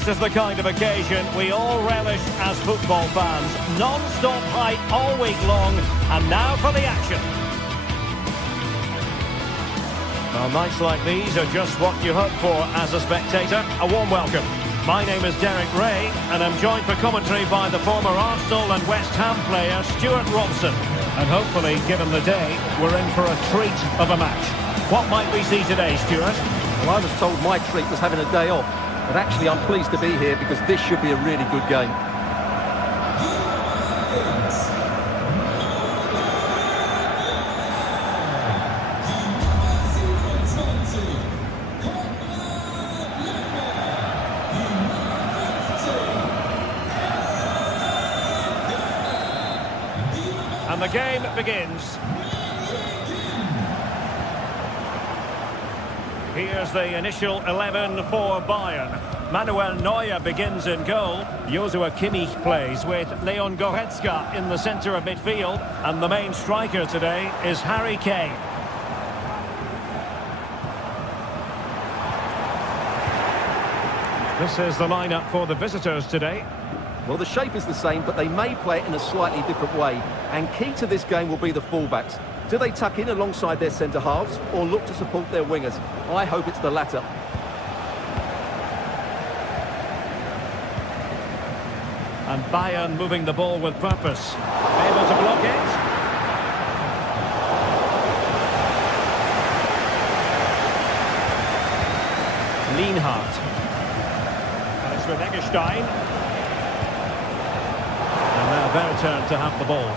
This is the kind of occasion we all relish as football fans. Non-stop hype all week long, and now for the action. Well, nights like these are just what you hope for as a spectator. A warm welcome. My name is Derek Ray, and I'm joined for commentary by the former Arsenal and West Ham player Stuart Robson. And hopefully, given the day, we're in for a treat of a match. What might we see today, Stuart? Well, I was told my treat was having a day off, but actually I'm pleased to be here because this should be a really good game. And the game begins. Here's the initial 11 for Bayern. Manuel Neuer begins in goal. Joshua Kimmich plays with Leon Goretzka in the centre of midfield. And the main striker today is Harry Kane. This is the lineup for the visitors today. Well, the shape is the same, but they may play it in a slightly different way. And key to this game will be the fullbacks. Do they tuck in alongside their centre-halves or look to support their wingers? I hope it's the latter. And Bayern moving the ball with purpose. Able to block it. Lienhardt. And it's with Eggestein. And now their turn to have the ball.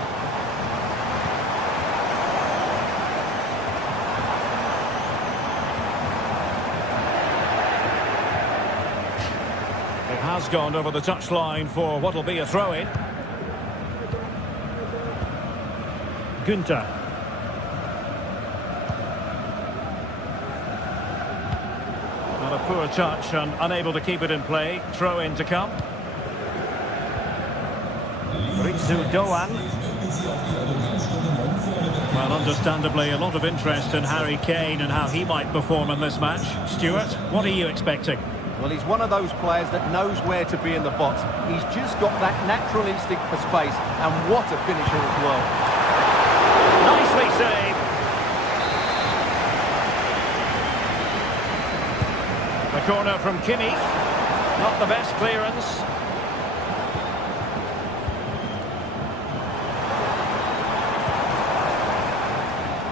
Has gone over the touchline for what will be a throw-in. Günther. Not a poor touch and unable to keep it in play. Throw-in to come. Ritsu Doan. Well, understandably, a lot of interest in Harry Kane and how he might perform in this match. Stuart, what are you expecting? Well, he's one of those players that knows where to be in the box. He's just got that natural instinct for space, and what a finisher as well. Nicely saved. The corner from Kimmich. Not the best clearance.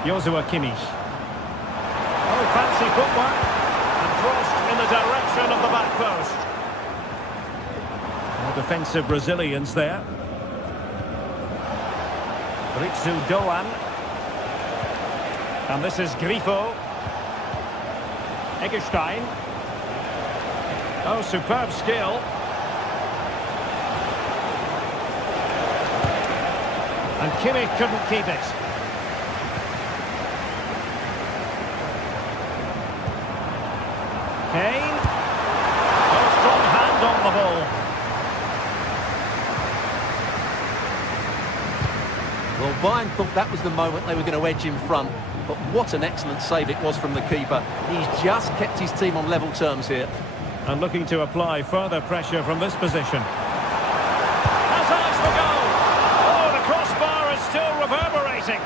Joshua Kimmich. Oh, fancy footwork. Crossed in the direction of the back post. More defensive Brazilians there. Ritsu Doan. And this is Grifo. Eggestein. Oh, superb skill. And Kimmich couldn't keep it. Kane. A strong hand on the ball. Well, Bayern thought that was the moment they were going to edge in front, but what an excellent save it was from the keeper. He's just kept his team on level terms here. And looking to apply further pressure from this position. Has eyes for goal. Oh, the crossbar is still reverberating.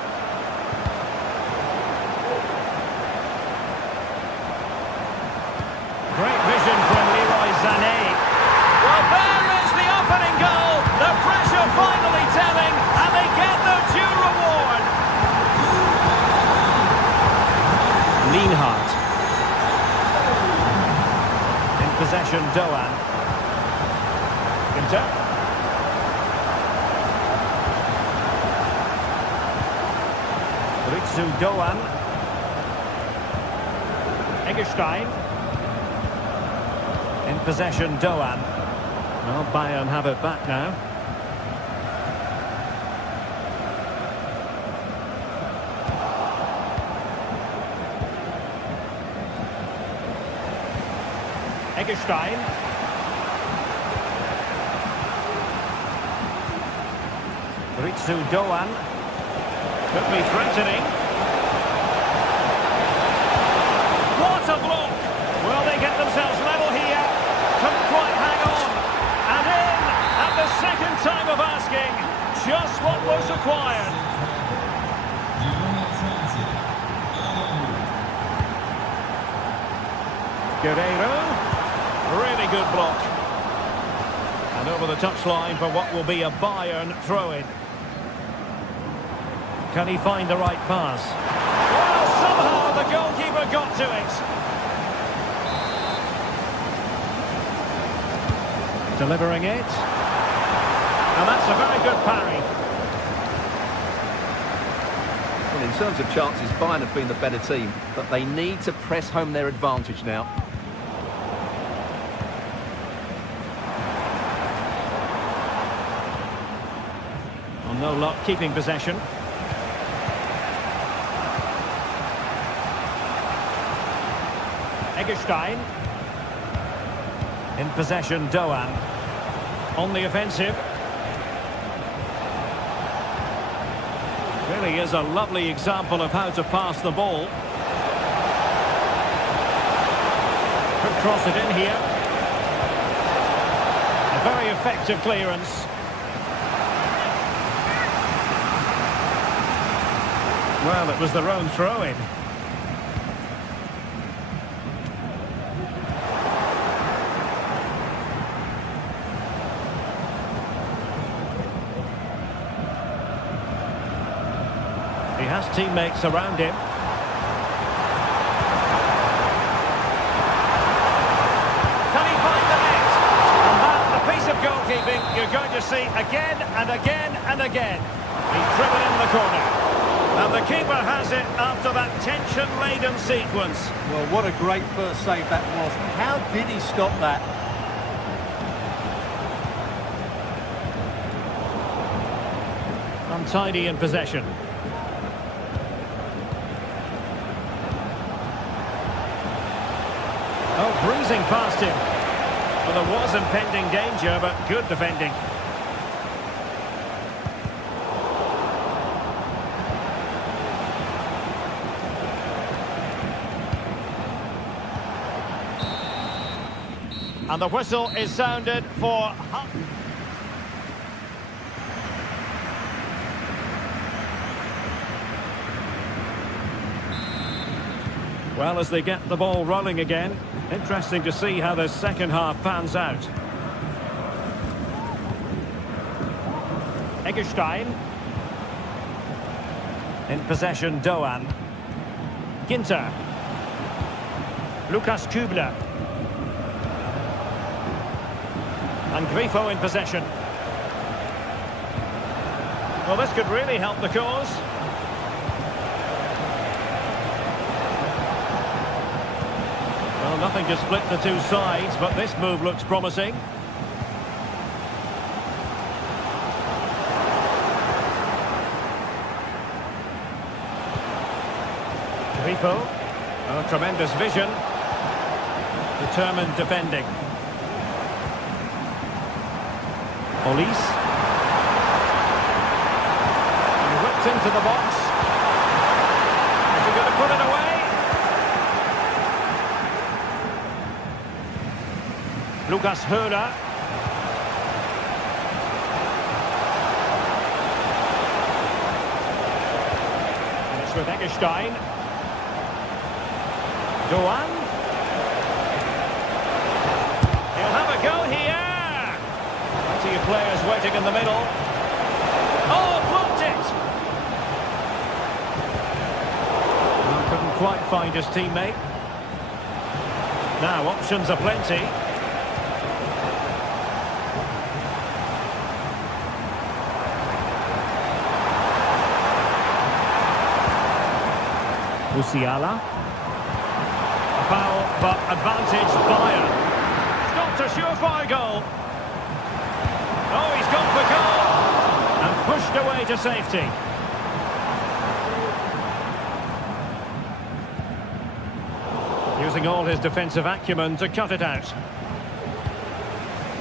Great vision from Leroy Sané. Well, there is the opening goal. The pressure finally telling, and they get their due reward. Lienhardt. In possession, Doan. Günther. Ritsu Doan. Eggestein. In possession, Doan. Well, Bayern have it back now. Eggestein. Ritsu Doan. Could be threatening. What a block! Will they get themselves level here? Couldn't quite hang time of asking, just what was required. Guerreiro, really good block. And over the touchline for what will be a Bayern throw-in. Can he find the right pass? Well, somehow the goalkeeper got to it. Delivering it. And that's a very good parry. Well, in terms of chances, Bayern have been the better team, but they need to press home their advantage now. Well, no luck keeping possession. Eggestein. In possession, Doan. On the offensive. Really is a lovely example of how to pass the ball. Could cross it in here. A very effective clearance. Well, it was their own throw-in. He has teammates around him. Can he find the net? And that, a piece of goalkeeping you're going to see again and again and again. He's driven in the corner. And the keeper has it after that tension-laden sequence. Well, what a great first save that was. How did he stop that? Untidy in possession. Oh, breezing past him. Well, there was impending danger, but good defending. And the whistle is sounded for... Well, as they get the ball rolling again, interesting to see how the second half pans out. Eggestein. In possession, Doan. Ginter. Lukas Kübler. And Grifo in possession. Well, this could really help the cause. Well, nothing to split the two sides, but this move looks promising. Grifo. Oh, tremendous vision. Determined defending. Olise. He whipped into the box. Is he going to put it away? Lukas Höhler. And it's with Eggestein. Doan. He'll have a go here. Plenty of players waiting in the middle. Oh, blocked it! Well, couldn't quite find his teammate. Now, options are plenty. Musiala. Foul, but advantage Bayern. Stopped a surefire goal. Oh, he's gone for goal. And pushed away to safety. Using all his defensive acumen to cut it out.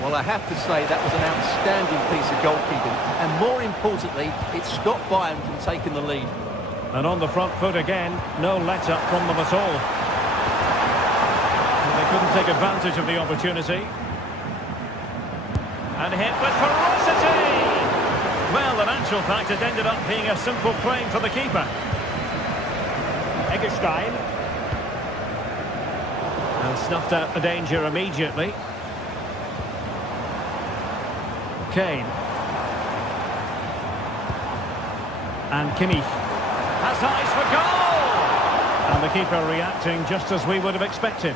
Well, I have to say that was an outstanding piece of goalkeeping. And more importantly, it stopped Bayern from taking the lead. And on the front foot again, no let-up from them at all. They couldn't take advantage of the opportunity. And hit with ferocity! Well, in actual fact, it ended up being a simple claim for the keeper. Eggestein. And snuffed out the danger immediately. Kane. And Kimmich. Has eyes for goal! And the keeper reacting just as we would have expected.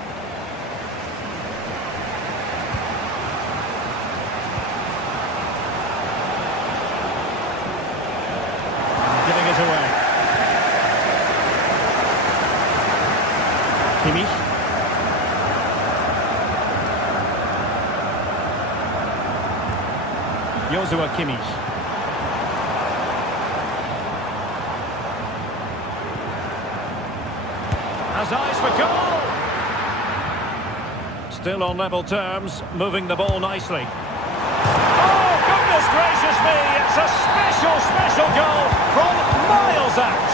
Giving it away. Kimmich. Joshua Kimmich. Has eyes for goal! Still on level terms, moving the ball nicely. Oh, goodness gracious me! It's a special goal from miles out.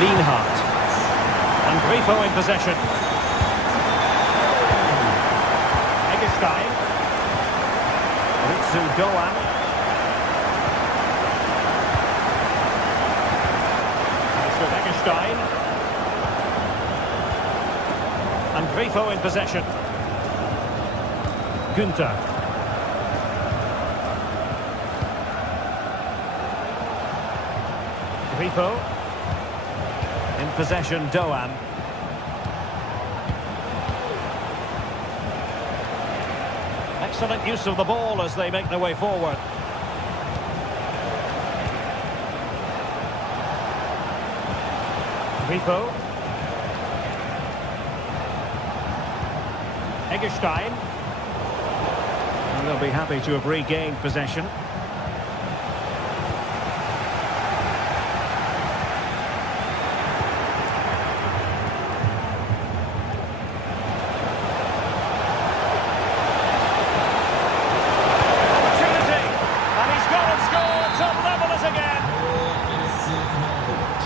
Lienhart. And Grifo in possession. Eggestein. Ritsu Doan. With Eggestein. And Grifo in possession. Günther. Grifo. In possession, Doan. Excellent use of the ball as they make their way forward. Grifo. Eggestein. And they'll be happy to have regained possession.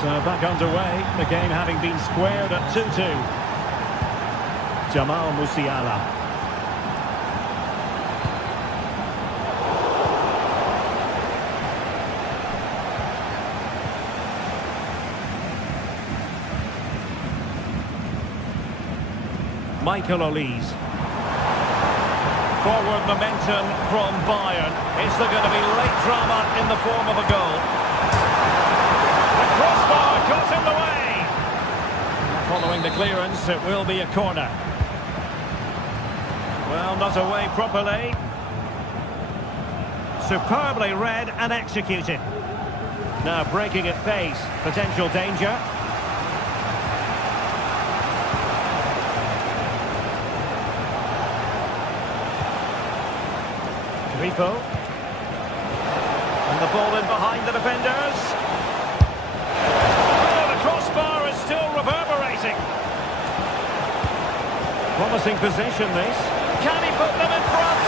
So back underway, the game having been squared at 2-2. Jamal Musiala. Michael Olise. Forward momentum from Bayern. Is there going to be late drama in the form of a goal? Crossbar got in the way. Following the clearance, it will be a corner. Well, not away properly. Superbly read and executed. Now breaking at pace. Potential danger. Grifo. And the ball in behind the defenders. Promising position this. Can he put them in front?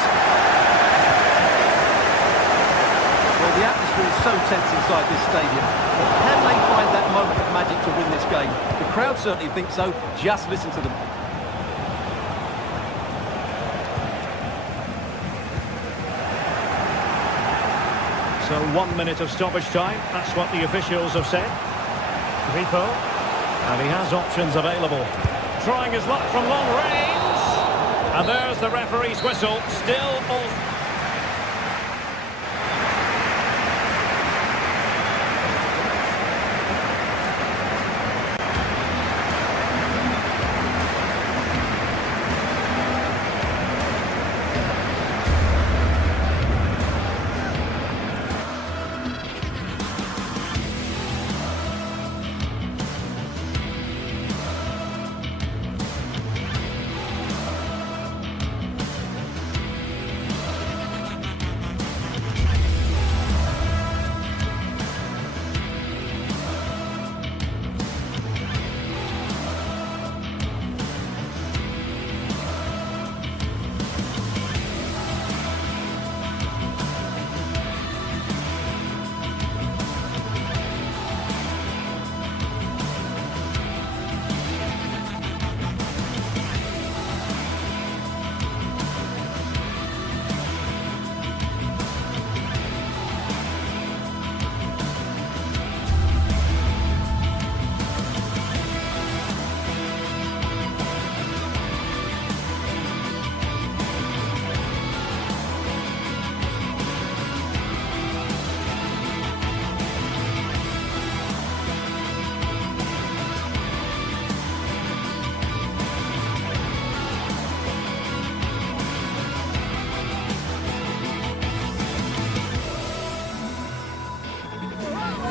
Well, the atmosphere is so tense inside this stadium. But can they find that moment of magic to win this game? The crowd certainly think so. Just listen to them. So 1 minute of stoppage time. That's what the officials have said. Grifo. And he has options available. Trying his luck from long range. And there's the referee's whistle. Still all...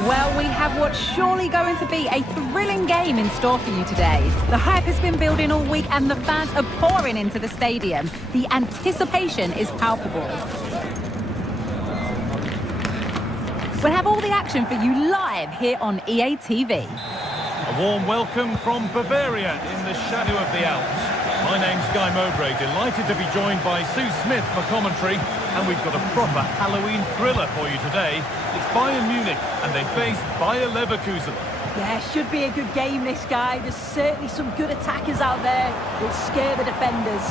Well, we have what's surely going to be a thrilling game in store for you today. The hype has been building all week and the fans are pouring into the stadium. The anticipation is palpable. We'll have all the action for you live here on EA TV. A warm welcome from Bavaria in the shadow of the Alps. My name's Guy Mowbray, delighted to be joined by Sue Smith for commentary. And we've got a proper Halloween thriller for you today. It's Bayern Munich and they face Bayer Leverkusen. Yeah, should be a good game, this guy. There's certainly some good attackers out there who'll scare the defenders.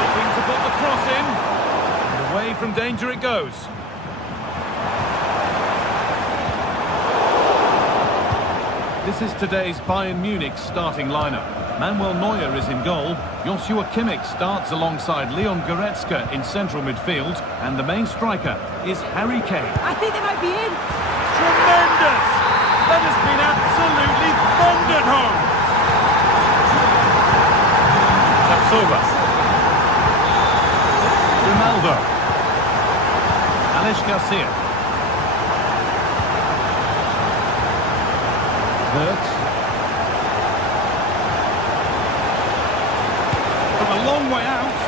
Looking to put the cross in. And away from danger it goes. This is today's Bayern Munich starting lineup. Manuel Neuer is in goal. Joshua Kimmich starts alongside Leon Goretzka in central midfield. And the main striker is Harry Kane. I think they might be in. Tremendous! That has been absolutely thundered home. Tapsoba. Ronaldo. Alex Garcia. Wirtz. From a long way out.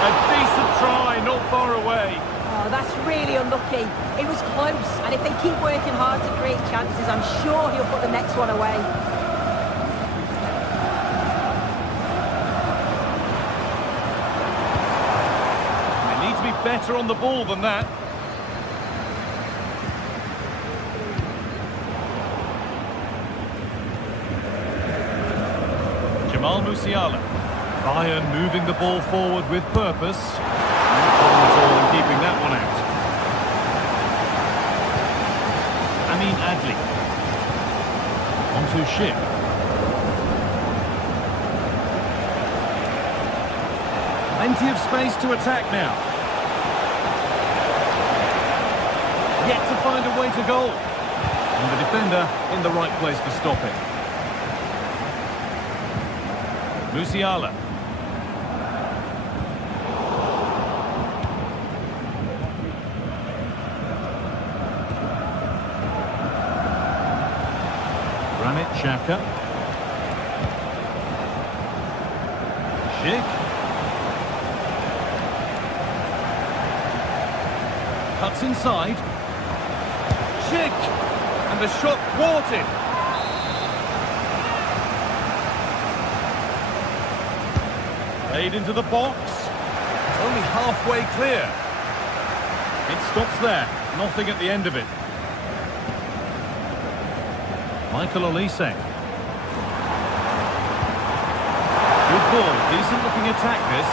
A decent try, not far away. Oh, that's really unlucky. It was close, and if they keep working hard to create chances, I'm sure he'll put the next one away. They need to be better on the ball than that. Jamal Musiala. Bayern moving the ball forward with purpose. No problem at all in keeping that one out. Amin Adli. Onto Schick. Plenty of space to attack now. Yet to find a way to goal. And the defender in the right place to stop it. Musiala. Granit Xhaka. Schick. Cuts inside. Schick. And the shot thwarted. Played into the box. It's only halfway clear. It stops there. Nothing at the end of it. Michael Olise. Good ball. Decent looking attack this.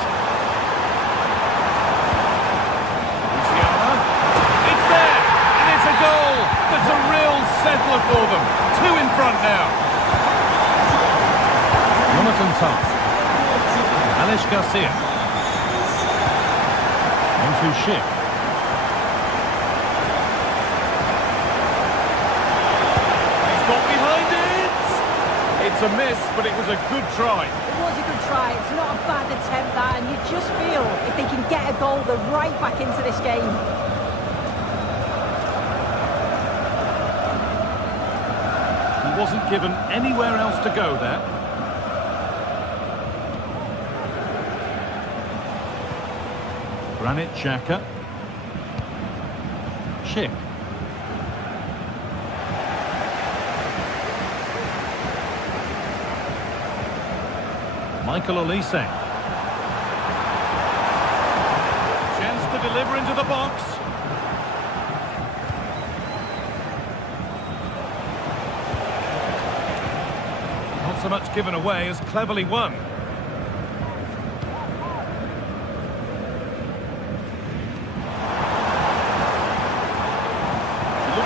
Musiala. It's there! And it's a goal! That's a real settler for them. 2 in front now. Jonathan Tah. Alex Garcia. Onto Schick. He's got behind it! It's a miss, but it was a good try. It was a good try. It's not a bad attempt, that, and you just feel if they can get a goal, they're right back into this game. He wasn't given anywhere else to go there. Granit Xhaka. Schick. Michael Olise. Chance to deliver into the box. Not so much given away as cleverly won.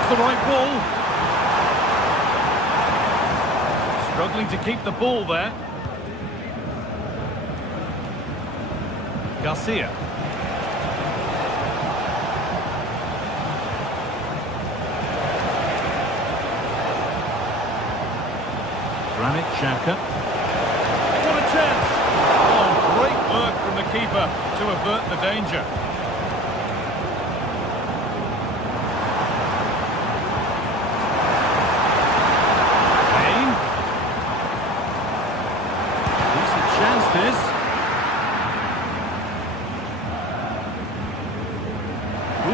The right ball. Struggling to keep the ball there. Garcia. Granit Xhaka. What a chance! Oh, great work from the keeper to avert the danger.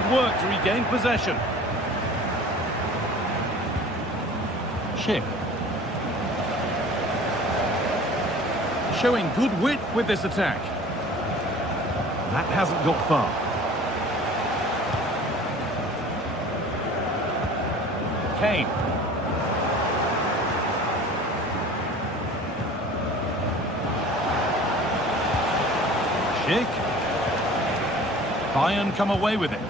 Good work to regain possession. Schick. Showing good wit with this attack. That hasn't got far. Kane. Schick. Bayern come away with it.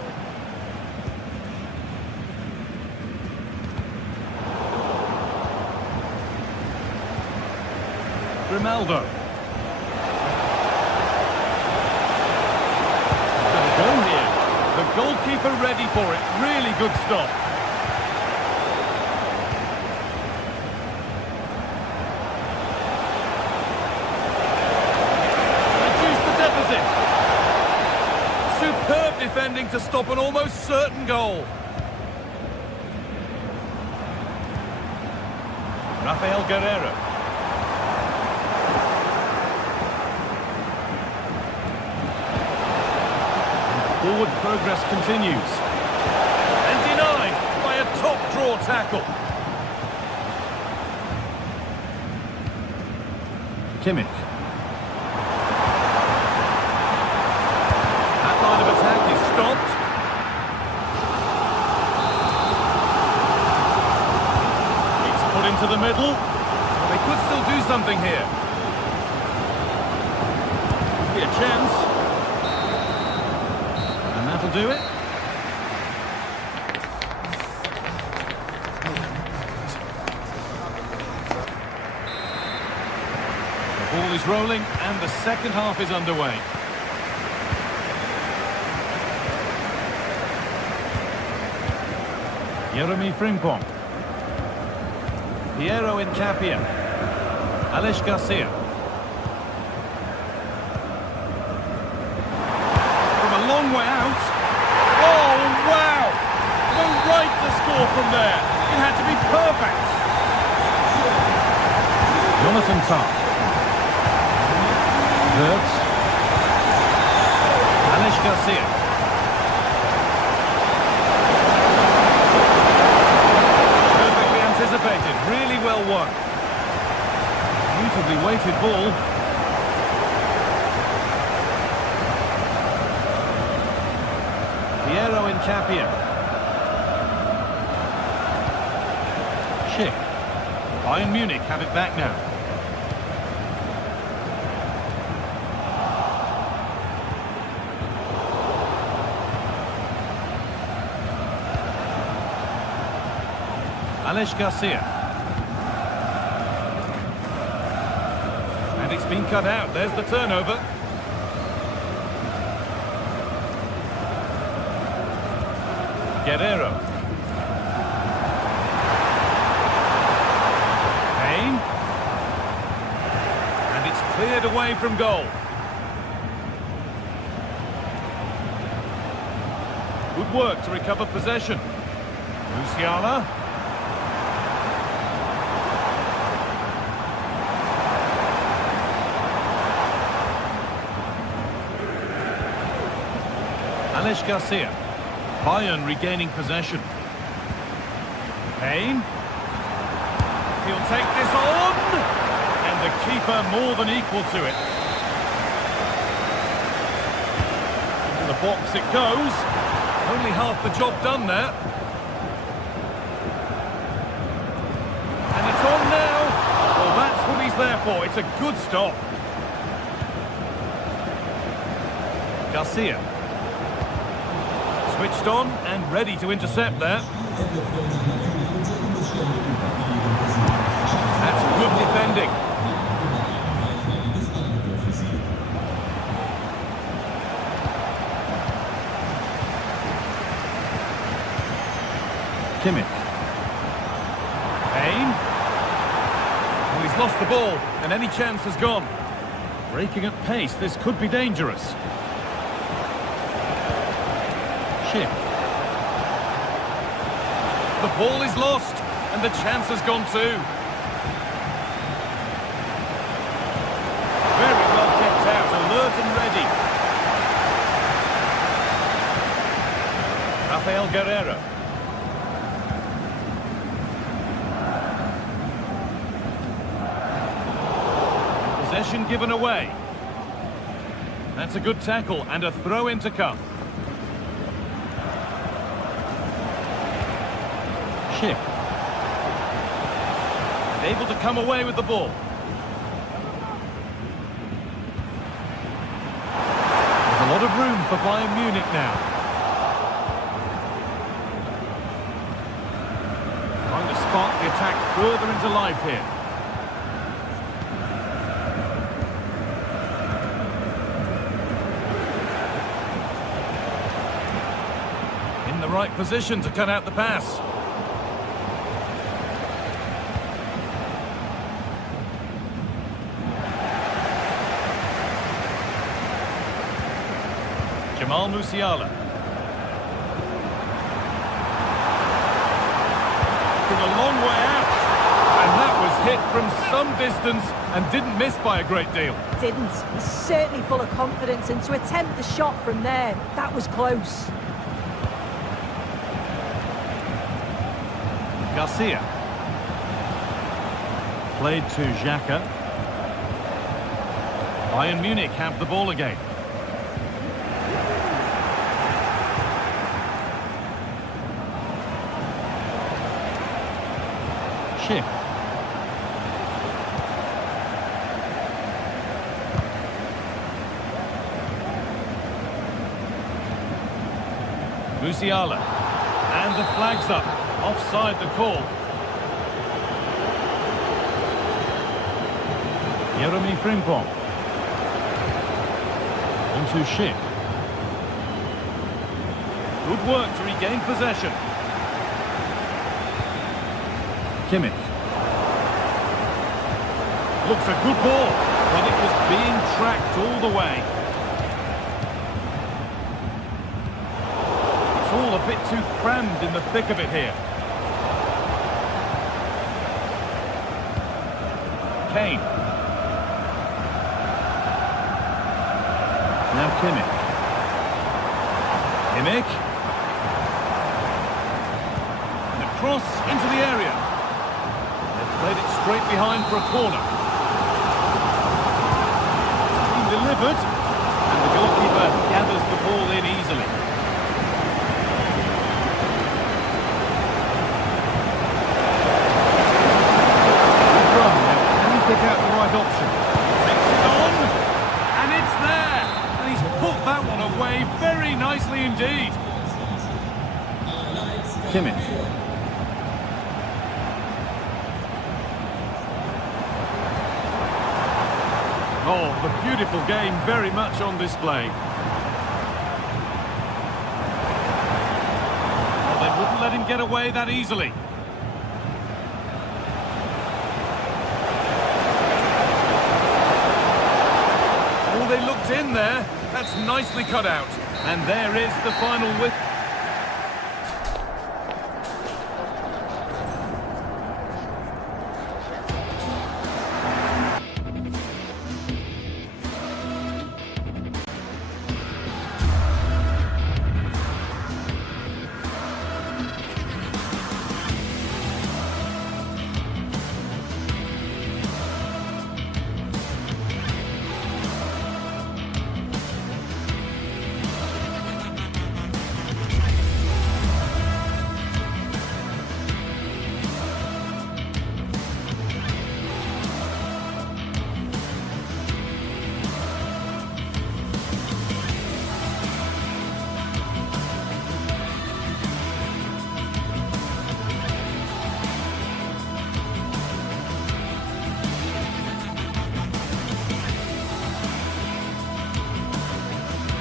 Grimaldo. Gonna go here. The goalkeeper ready for it. Really good stop. Reduce the deficit. Superb defending to stop an almost certain goal. Rafael Guerreiro. Forward progress continues. And denied by a top-draw tackle. Kimmich. That line of attack is stopped. It's put into the middle. They could still do something here. Could be a chance. That'll do it. The ball is rolling and the second half is underway. Jeremy Frimpong. Piero Incapia. Alex Garcia. Long way out. Oh, wow! No right to score from there. It had to be perfect. Jonathan Tah. Wirtz. Alex Garcia. Perfectly anticipated. Really well won. Beautifully weighted ball. Piero Incapia. Schick. Bayern Munich have it back now. Alex Garcia. And it's been cut out. There's the turnover. Guerreiro. Kane. And it's cleared away from goal. Good work to recover possession. Musiala. Alex Garcia. Bayern regaining possession. Kane. He'll take this on. And the keeper more than equal to it. Into the box it goes. Only half the job done there. And it's on now. Well, that's what he's there for. It's a good stop. Garcia. Switched on and ready to intercept there. That's good defending. Kimmich. Kane. Well, he's lost the ball and any chance has gone. Breaking at pace, this could be dangerous. Schick. The ball is lost, and the chance has gone too. Very well kept out, alert and ready. Rafael Guerreiro. Possession given away. That's a good tackle and a throw-in to come. Schick. Able to come away with the ball. There's a lot of room for Bayern Munich now. Trying to spark the attack further into life here. In the right position to cut out the pass. Jamal Musiala. From a long way out. And that was hit from some distance and didn't miss by a great deal. Didn't. He's certainly full of confidence, and to attempt the shot from there, that was close. Garcia. Played to Xhaka. Bayern Munich have the ball again. Schick. Musiala. And the flag's up. Offside the call. Jeremy Frimpong. On to Schick. Good work to regain possession. Kimmich. Looks a good ball, but it was being tracked all the way. It's all a bit too crammed in the thick of it here. Kane. Now Kimmich. Kimmich. And a cross into the area. Played it straight behind for a corner. It's been delivered, and the goalkeeper gathers the ball in easily. Good run. Now, can he pick out the right option? Takes it on, and it's there. And he's put that one away very nicely indeed. Kimmich. Oh, the beautiful game very much on display. Well, they wouldn't let him get away that easily. Oh, they looked in there. That's nicely cut out. And there is the final whistle.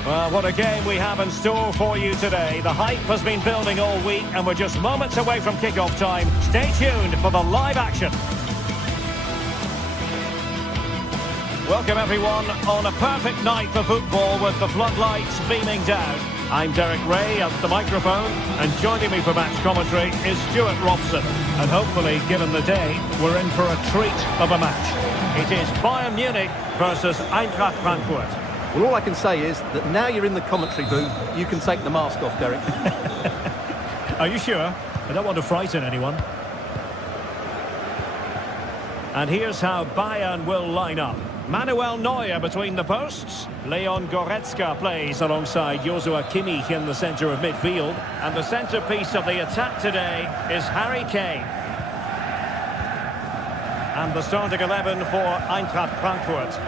Well, what a game we have in store for you today. The hype has been building all week and we're just moments away from kick-off time. Stay tuned for the live action. Welcome everyone on a perfect night for football with the floodlights beaming down. I'm Derek Ray at the microphone and joining me for match commentary is Stuart Robson. And hopefully, given the day, we're in for a treat of a match. It is Bayern Munich versus Eintracht Frankfurt. Well, all I can say is that now you're in the commentary booth, you can take the mask off, Derek. Are you sure? I don't want to frighten anyone. And here's how Bayern will line up. Manuel Neuer between the posts. Leon Goretzka plays alongside Joshua Kimmich in the centre of midfield. And the centrepiece of the attack today is Harry Kane. And the starting 11 for Eintracht Frankfurt.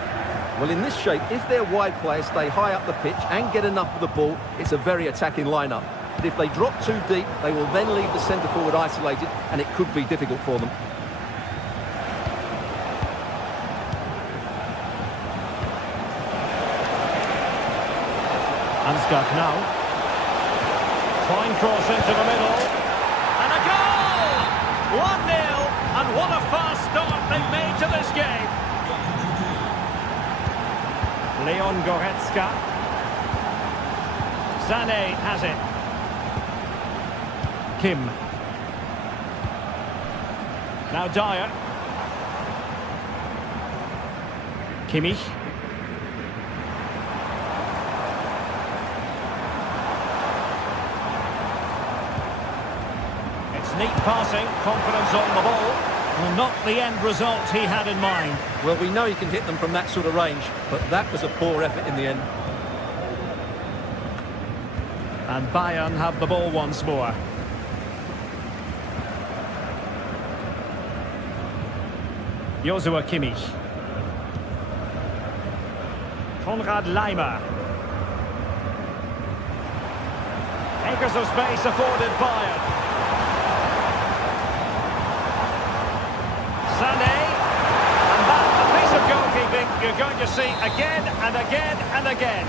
Well, in this shape, if their wide players stay high up the pitch and get enough of the ball, it's a very attacking lineup. But if they drop too deep, they will then leave the centre forward isolated, and it could be difficult for them. Ansgar Knauf. Fine cross into the middle. And a goal! 1-0, and what a fast start they've made to this game. Leon Goretzka. Sané has it. Kim. Now Dyer. Kimmich. Neat passing, confidence on the ball. Well, not the end result he had in mind. Well, we know he can hit them from that sort of range, but that was a poor effort in the end. And Bayern have the ball once more. Joshua Kimmich. Konrad Laimer. Acres of space afforded Bayern. Sané, and that's a piece of goalkeeping you're going to see again and again and again.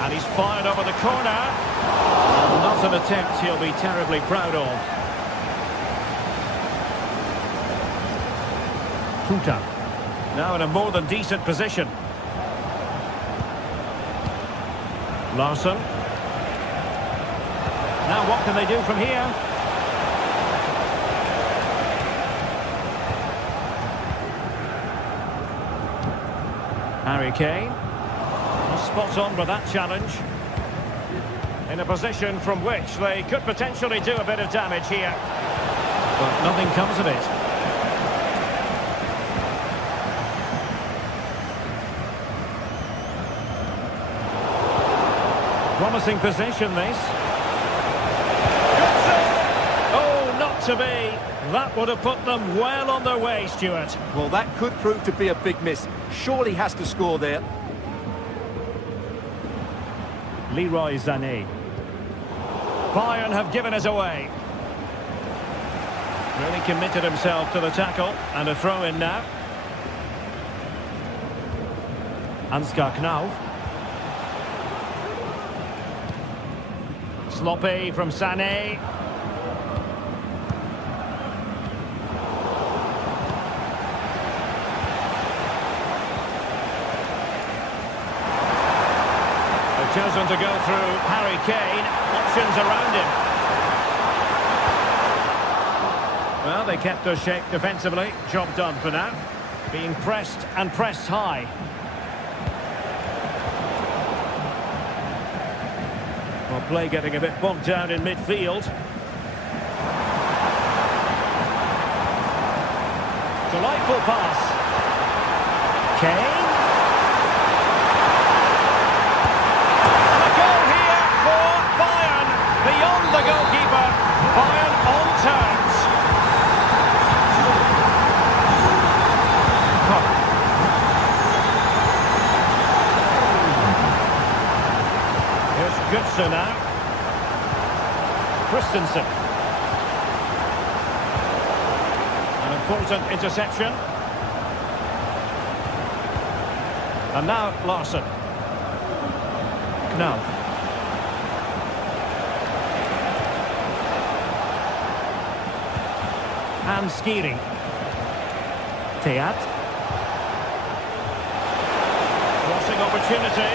And he's fired over the corner. Not an attempt he'll be terribly proud of. Tuta, now in a more than decent position. Larsson. Now what can they do from here? Harry Kane, spot on with that challenge. In a position from which they could potentially do a bit of damage here. But nothing comes of it. Promising possession, this. Oh, not to be. That would have put them well on their way, Stuart. Well, that could prove to be a big miss. Surely has to score there. Leroy Sané. Bayern have given us away. Really committed himself to the tackle, and a throw in now. Ansgar Knauf. Sloppy from Sané. Chosen to go through Harry Kane. Options around him. Well, they kept their shape defensively. Job done for now. Being pressed and pressed high. Well, play getting a bit bogged down in midfield. Delightful pass. Kane. Beyond the goalkeeper, Bayern on terms. Here's Götze now. Christensen. An important interception. And now Larsson. Knauf. And Skiri. Teat. Crossing opportunity.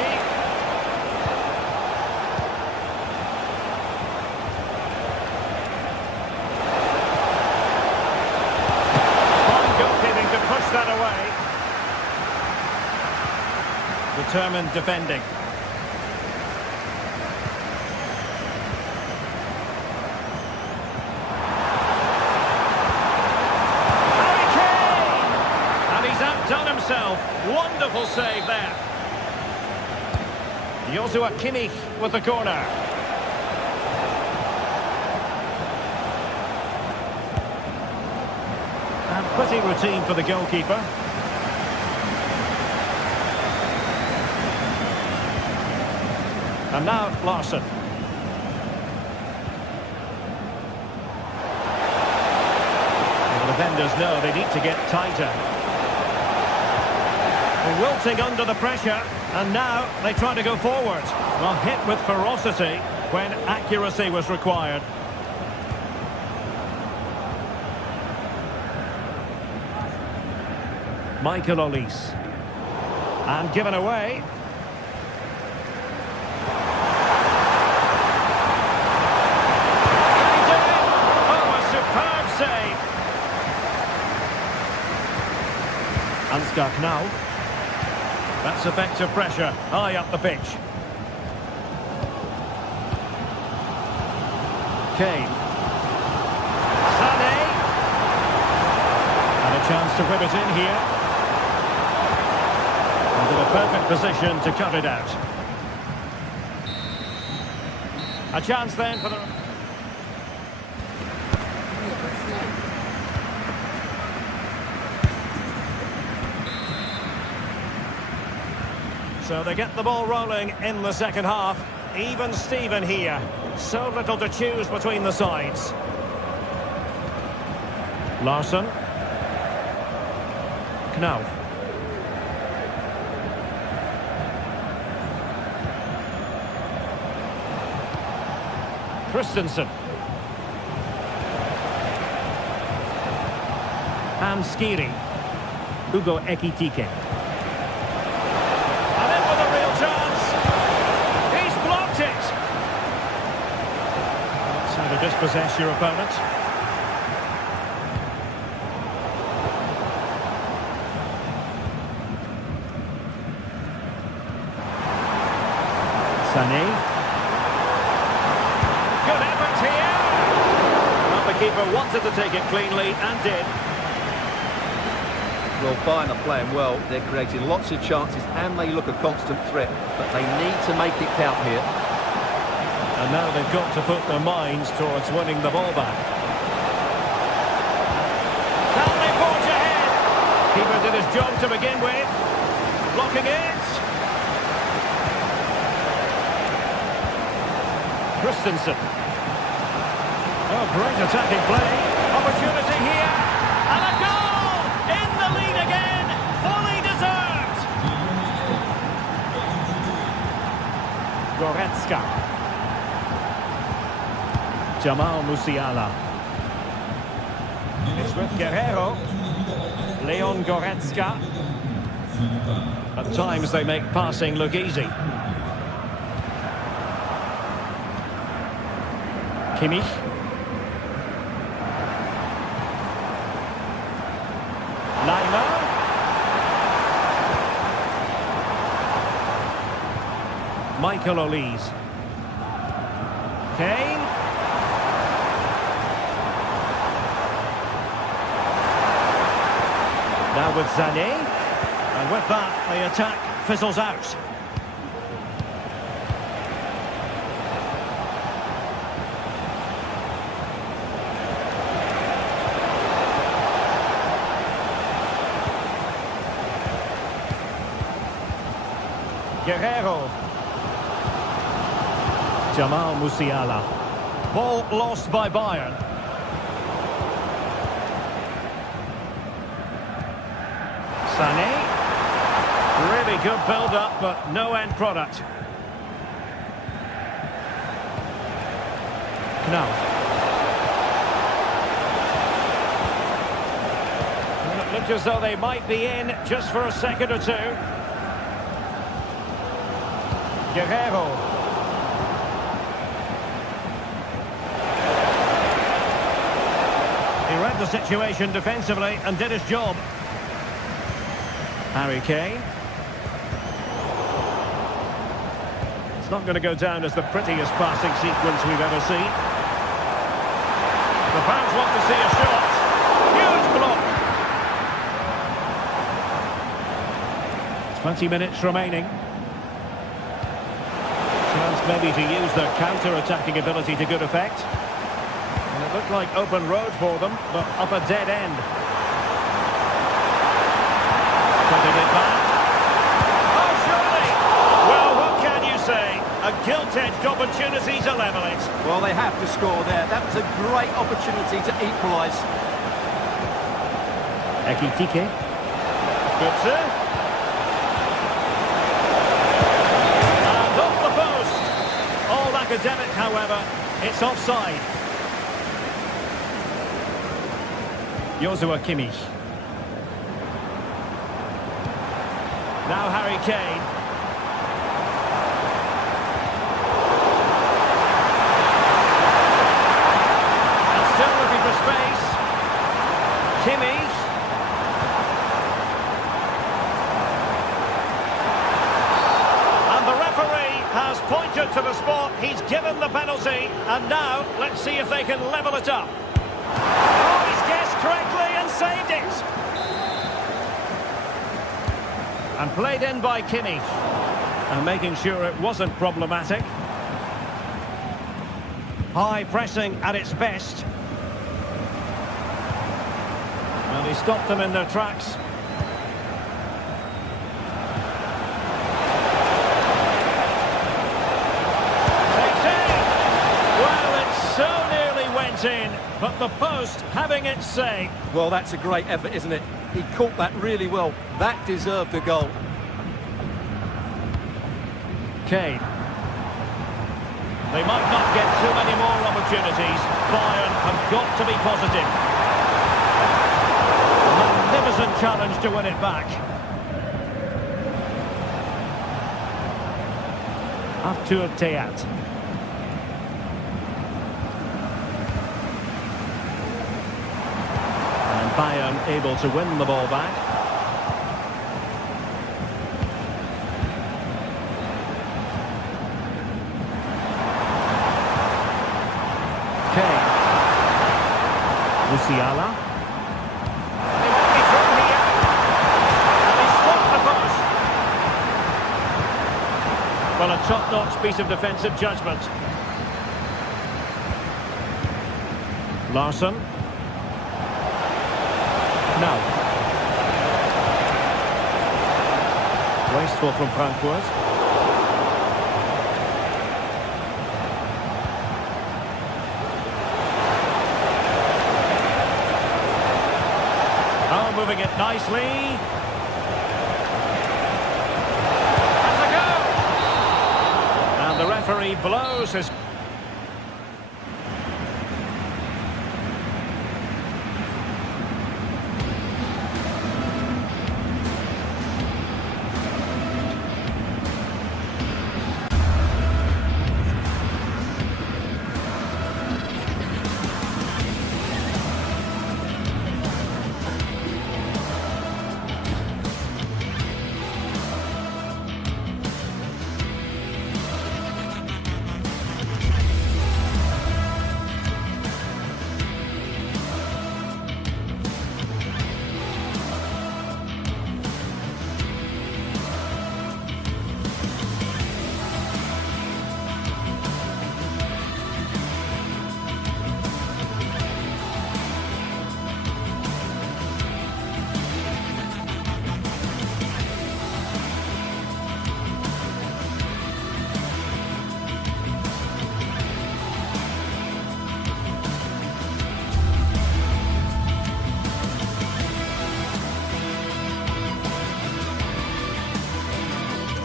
Fine goalkeeping to push that away. Determined defending. Wonderful save there. Joshua Kimmich with the corner. And pretty routine for the goalkeeper. And now Larsson. The defenders know they need to get tighter. Wilting under the pressure, and now they try to go forward. Well, hit with ferocity when accuracy was required. Michael Olise. And given away. Ansgar Knauf. That's effective pressure, high up the pitch. Kane. Sané. And a chance to whip it in here. And in a perfect position to cut it out. A chance then for the... So they get the ball rolling in the second half. Even Steven here. So little to choose between the sides. Larsson. Knauf. Christensen. And Skiri. Hugo Ekitike. Dispossess your opponent. Sané. Good effort here. Well, the keeper wanted to take it cleanly and did. Well, Bayern are playing well. They're creating lots of chances and they look a constant threat. But they need to make it count here. And now they've got to put their minds towards winning the ball back. Can they forge ahead? Keeper did his job to begin with. Blocking it. Christensen. Oh, great attacking play. Opportunity here. And a goal! In the lead again. Fully deserved. Goretzka. Jamal Musiala. It's with Guerrero. Leon Goretzka. At times they make passing look easy. Kimmich. Laimer. Michael Olise. Kane. Now with Sané, and with that, the attack fizzles out. Guerrero. Jamal Musiala. Ball lost by Bayern. Sané. Really good build-up, but no end product. Knauf. Well, it looked as though they might be in just for a second or two. Guerrero. He read the situation defensively and did his job. Harry Kane. It's not going to go down as the prettiest passing sequence we've ever seen. The fans want to see a shot. Huge block. 20 minutes remaining. Chance maybe to use their counter-attacking ability to good effect. And it looked like open road for them, but up a dead end. Putting it back. Oh, surely! Well, what can you say? A gilt-edged opportunity to level it. Well, they have to score there. That was a great opportunity to equalise. Ekitike. Good sir. And off the post. All academic, however. It's offside. Joshua Kimmich. Now Harry Kane. And still looking for space. Kimmich. And the referee has pointed to the spot. He's given the penalty. And now, let's see if they can level it up. Oh, he's guessed correctly and saved it. And played in by Kimmich. And making sure it wasn't problematic. High pressing at its best. And he stopped them in their tracks. Takes it! Well, it so nearly went in, but the post having its say. Well, that's a great effort, isn't it? He caught that really well. That deserved a goal. Kane. They might not get too many more opportunities. Bayern have got to be positive. Magnificent challenge to win it back. Arthur Theat. And Bayern able to win the ball back. Kane. Musiala. They might be through here. And he struck the post. Well, a top-notch piece of defensive judgment. Larsson. Now. Wasteful from Frankfurt. Moving it nicely. Has a go. And the referee blows his...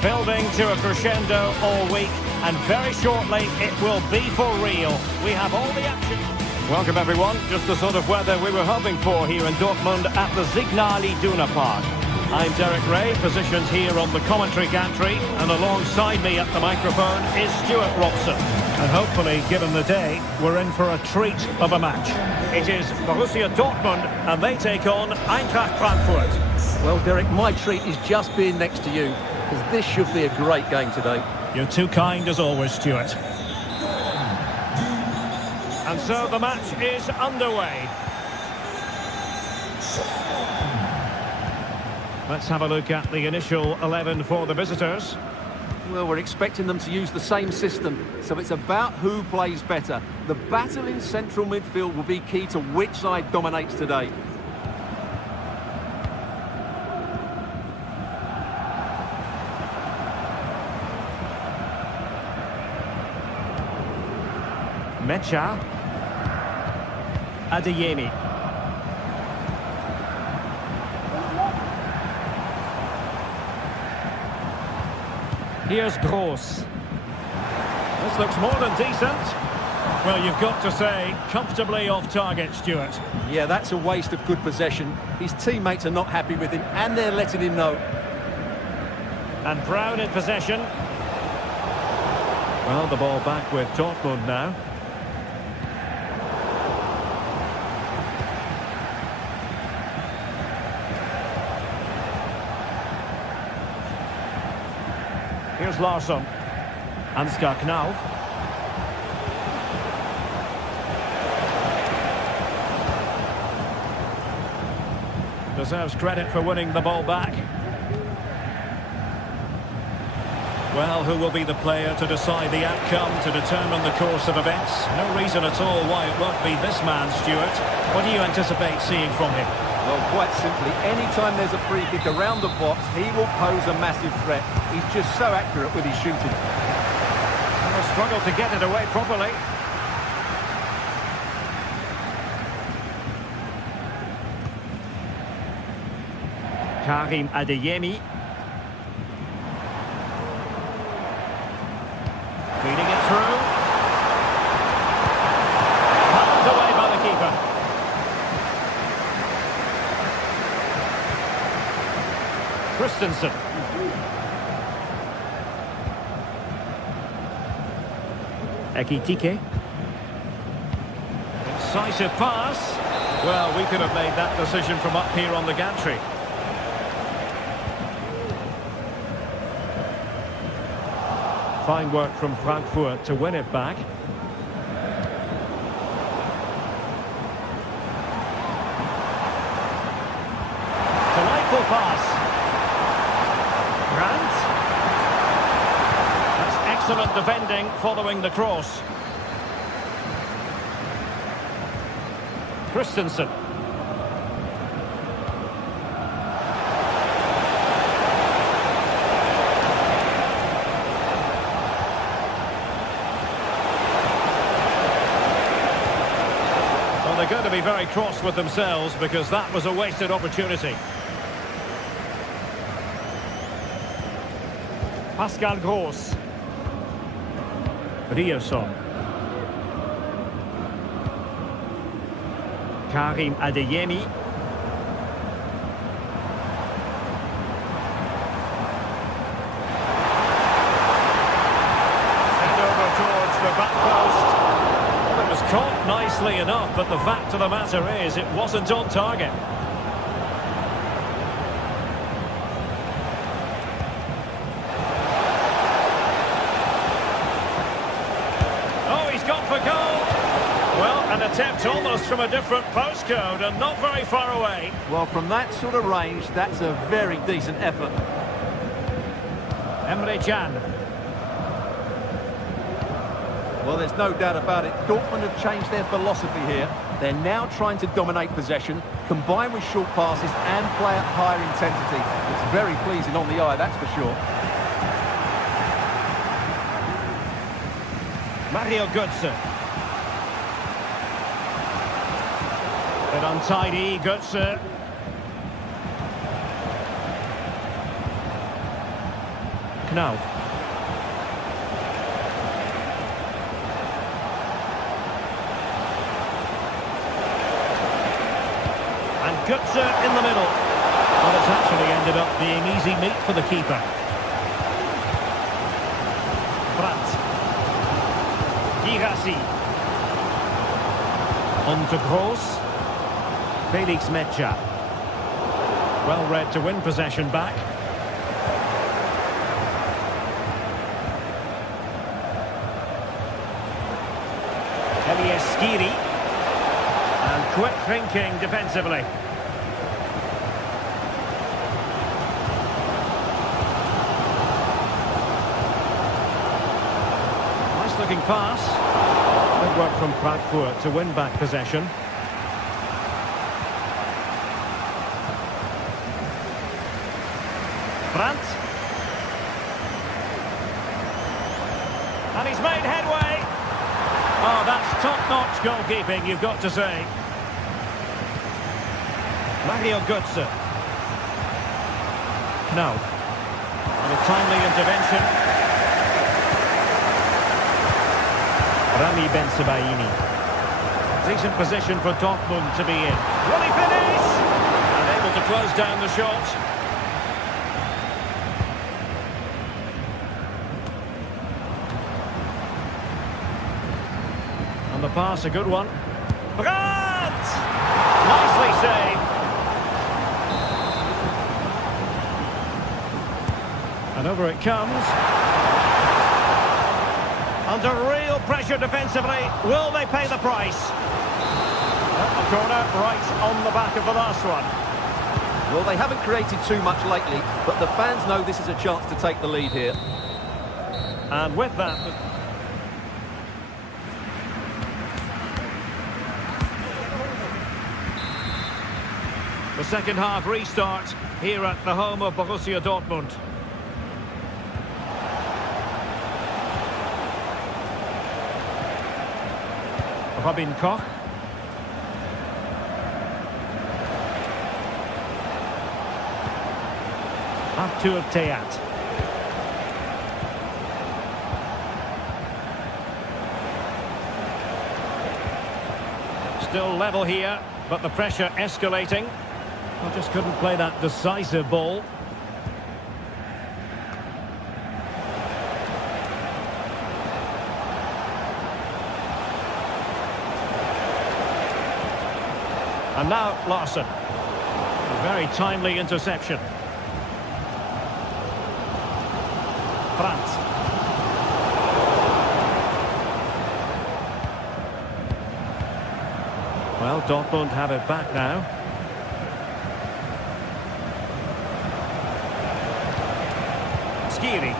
Building to a crescendo all week, and very shortly it will be for real. We have all the action. Welcome everyone, just the sort of weather we were hoping for here in Dortmund at the Signal Iduna Park. I'm Derek Ray, positioned here on the commentary gantry, and alongside me at the microphone is Stuart Robson. And hopefully, given the day, we're in for a treat of a match. It is Borussia Dortmund, and they take on Eintracht Frankfurt. Well, Derek, my treat is just being next to you, because this should be a great game today. You're too kind as always, Stuart. And so the match is underway. Let's have a look at the initial 11 for the visitors. Well, we're expecting them to use the same system, so it's about who plays better. The battle in central midfield will be key to which side dominates today. Mecha. Adeyemi. Here's Gross. This looks more than decent. Well, you've got to say, comfortably off target, Stuart. Yeah, that's a waste of good possession. His teammates are not happy with him, and they're letting him know. And Brown in possession. Well, the ball back with Dortmund now. Here's Larsson. Ansgar Knauf. Deserves credit for winning the ball back. Well, who will be the player to decide the outcome, to determine the course of events? No reason at all why it won't be this man, Stuart. What do you anticipate seeing from him? Well, quite simply, anytime there's a free kick around the box, he will pose a massive threat. He's just so accurate with his shooting. He'll struggle to get it away properly. Karim Adeyemi. Feeding it through. Pulled away by the keeper. Christensen. Ekitike. Incisive pass. Well, we could have made that decision from up here on the gantry. Fine work from Frankfurt to win it back. Delightful pass. Grant. That's excellent defending following the cross. Christensen. Well, they're going to be very cross with themselves because that was a wasted opportunity. Pascal Gross. Ryerson. Karim Adeyemi. Send over towards the back post. Well, it was caught nicely enough, but the fact of the matter is it wasn't on target. Oh, he's gone for goal. Well, an attempt almost from a different postcode and not very far away. Well, from that sort of range, that's a very decent effort. Emre Can. Well, there's no doubt about it. Dortmund have changed their philosophy here. They're now trying to dominate possession, combine with short passes and play at higher intensity. It's very pleasing on the eye, that's for sure. Mario Götze. Bit untidy, Götze. Knauf. And Götze in the middle. Well, it's actually ended up being easy meat for the keeper. Brandt. Girassi. On to Gross. Felix Mecha. Well read to win possession back. Elias Skiri. And quick thinking defensively. looking pass. Good work from Frankfurt to win back possession. Brandt. And he's made headway. Oh, that's top-notch goalkeeping, you've got to say. Mario Götze. No. And a timely intervention. Rami Ben-Sebaini. Decent position for Dortmund to be in. Will he finish? And able to close down the shot. And the pass, a good one. Brandt! Nicely saved. And over it comes. Under real pressure defensively. Will they pay the price? A corner right on the back of the last one. Well, they haven't created too much lately, but the fans know this is a chance to take the lead here. And with that... the second half restart here at the home of Borussia Dortmund. Robin Koch. Arthur Theat. Still level here, but the pressure escalating. I just couldn't play that decisive ball. And now Larson. A very timely interception. Brandt. Well, Dortmund have it back now. Skiri.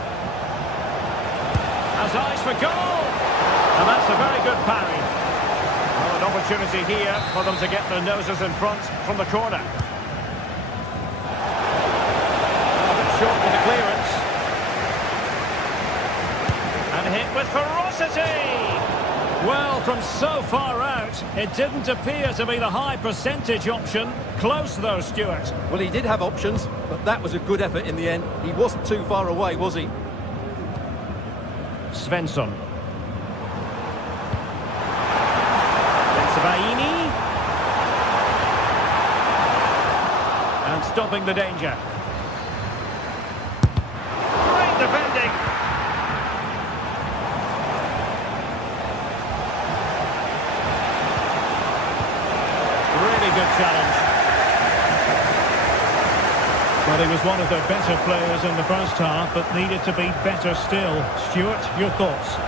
Has eyes for goal. And that's a very good parry. Well, an opportunity here for them to get their noses in front from the corner. A bit short with the clearance. And hit with ferocity. Well, from so far out, it didn't appear to be the high percentage option. Close though, Stuart. Well, he did have options, but that was a good effort in the end. He wasn't too far away, was he? Svensson. Ben-Sebaini. And stopping the danger. Great defending. Really good challenge. Well, he was one of the better players in the first half, but needed to be better still. Stuart, your thoughts?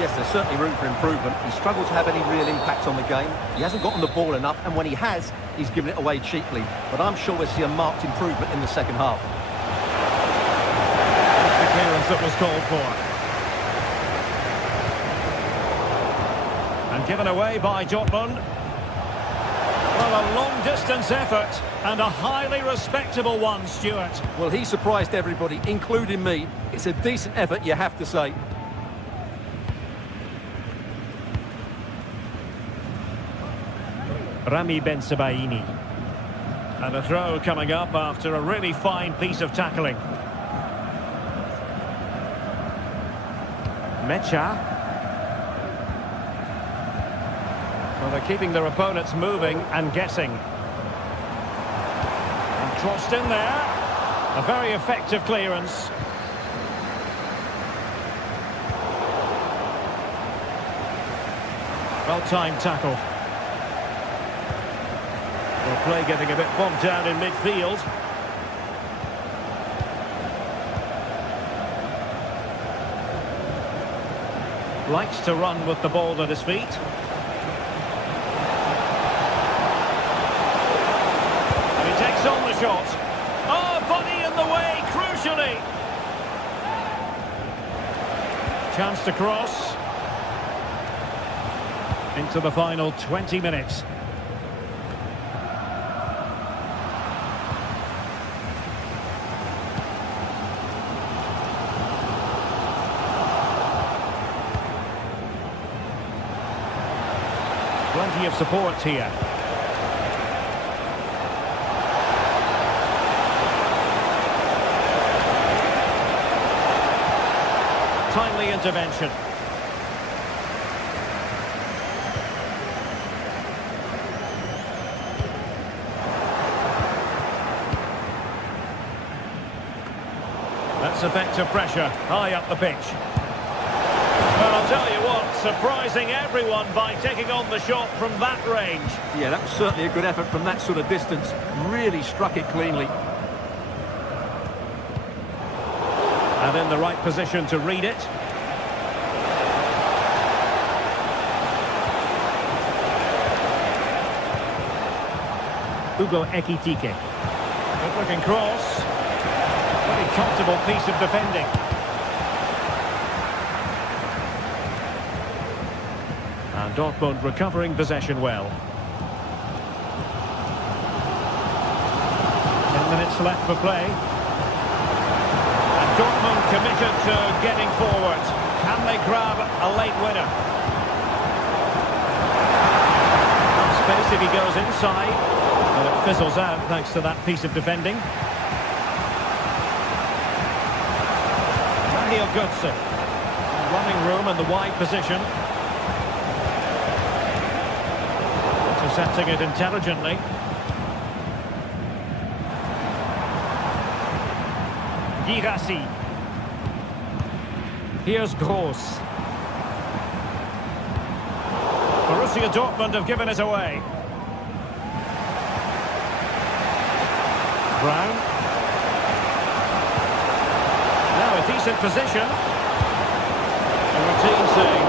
Yes, there's certainly room for improvement. He struggled to have any real impact on the game. He hasn't gotten the ball enough, and when he has, he's given it away cheaply. But I'm sure we'll see a marked improvement in the second half. That's the clearance that was called for. And given away by Dortmund. Well, a long-distance effort, and a highly respectable one, Stuart. Well, he surprised everybody, including me. It's a decent effort, you have to say. Rami Ben-Sebaini. And a throw coming up after a really fine piece of tackling. Mecha. Well, they're keeping their opponents moving and guessing. And crossed in there. A very effective clearance. Well-timed tackle. Well, play getting a bit bogged down in midfield. Likes to run with the ball at his feet. And he takes on the shot. Oh, body in the way, crucially. Chance to cross. into the final 20 minutes. Plenty of support here. Timely intervention. That's effective pressure, high up the pitch. Well, I'll tell you what, surprising everyone by taking on the shot from that range. Yeah, that was certainly a good effort from that sort of distance. Really struck it cleanly. And in the right position to read it. Hugo Ekitike. Good looking cross. Very comfortable piece of defending. And Dortmund recovering possession well. 10 minutes left for play. And Dortmund committed to getting forward. Can they grab a late winner? Space if he goes inside. Well, it fizzles out thanks to that piece of defending. Daniel Götze. Running room in the wide position. Intercepting it intelligently. Girassi. Here's Gross. Borussia Dortmund have given it away. Brown. Now a decent position. A routine save.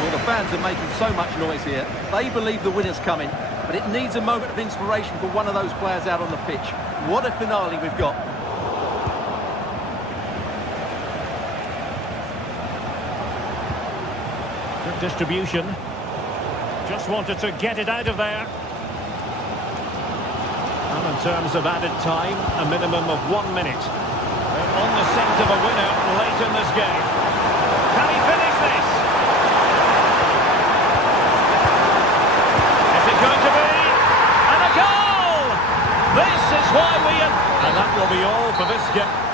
Well, the fans are making so much noise here. They believe the winner's coming, but it needs a moment of inspiration for one of those players out on the pitch. What a finale we've got. Good distribution. Just wanted to get it out of there. And in terms of added time, a minimum of 1 minute. They're on the scent of a winner late in this game. Can he finish this? Is it going to be? And a goal! This is why we... And that will be all for this game.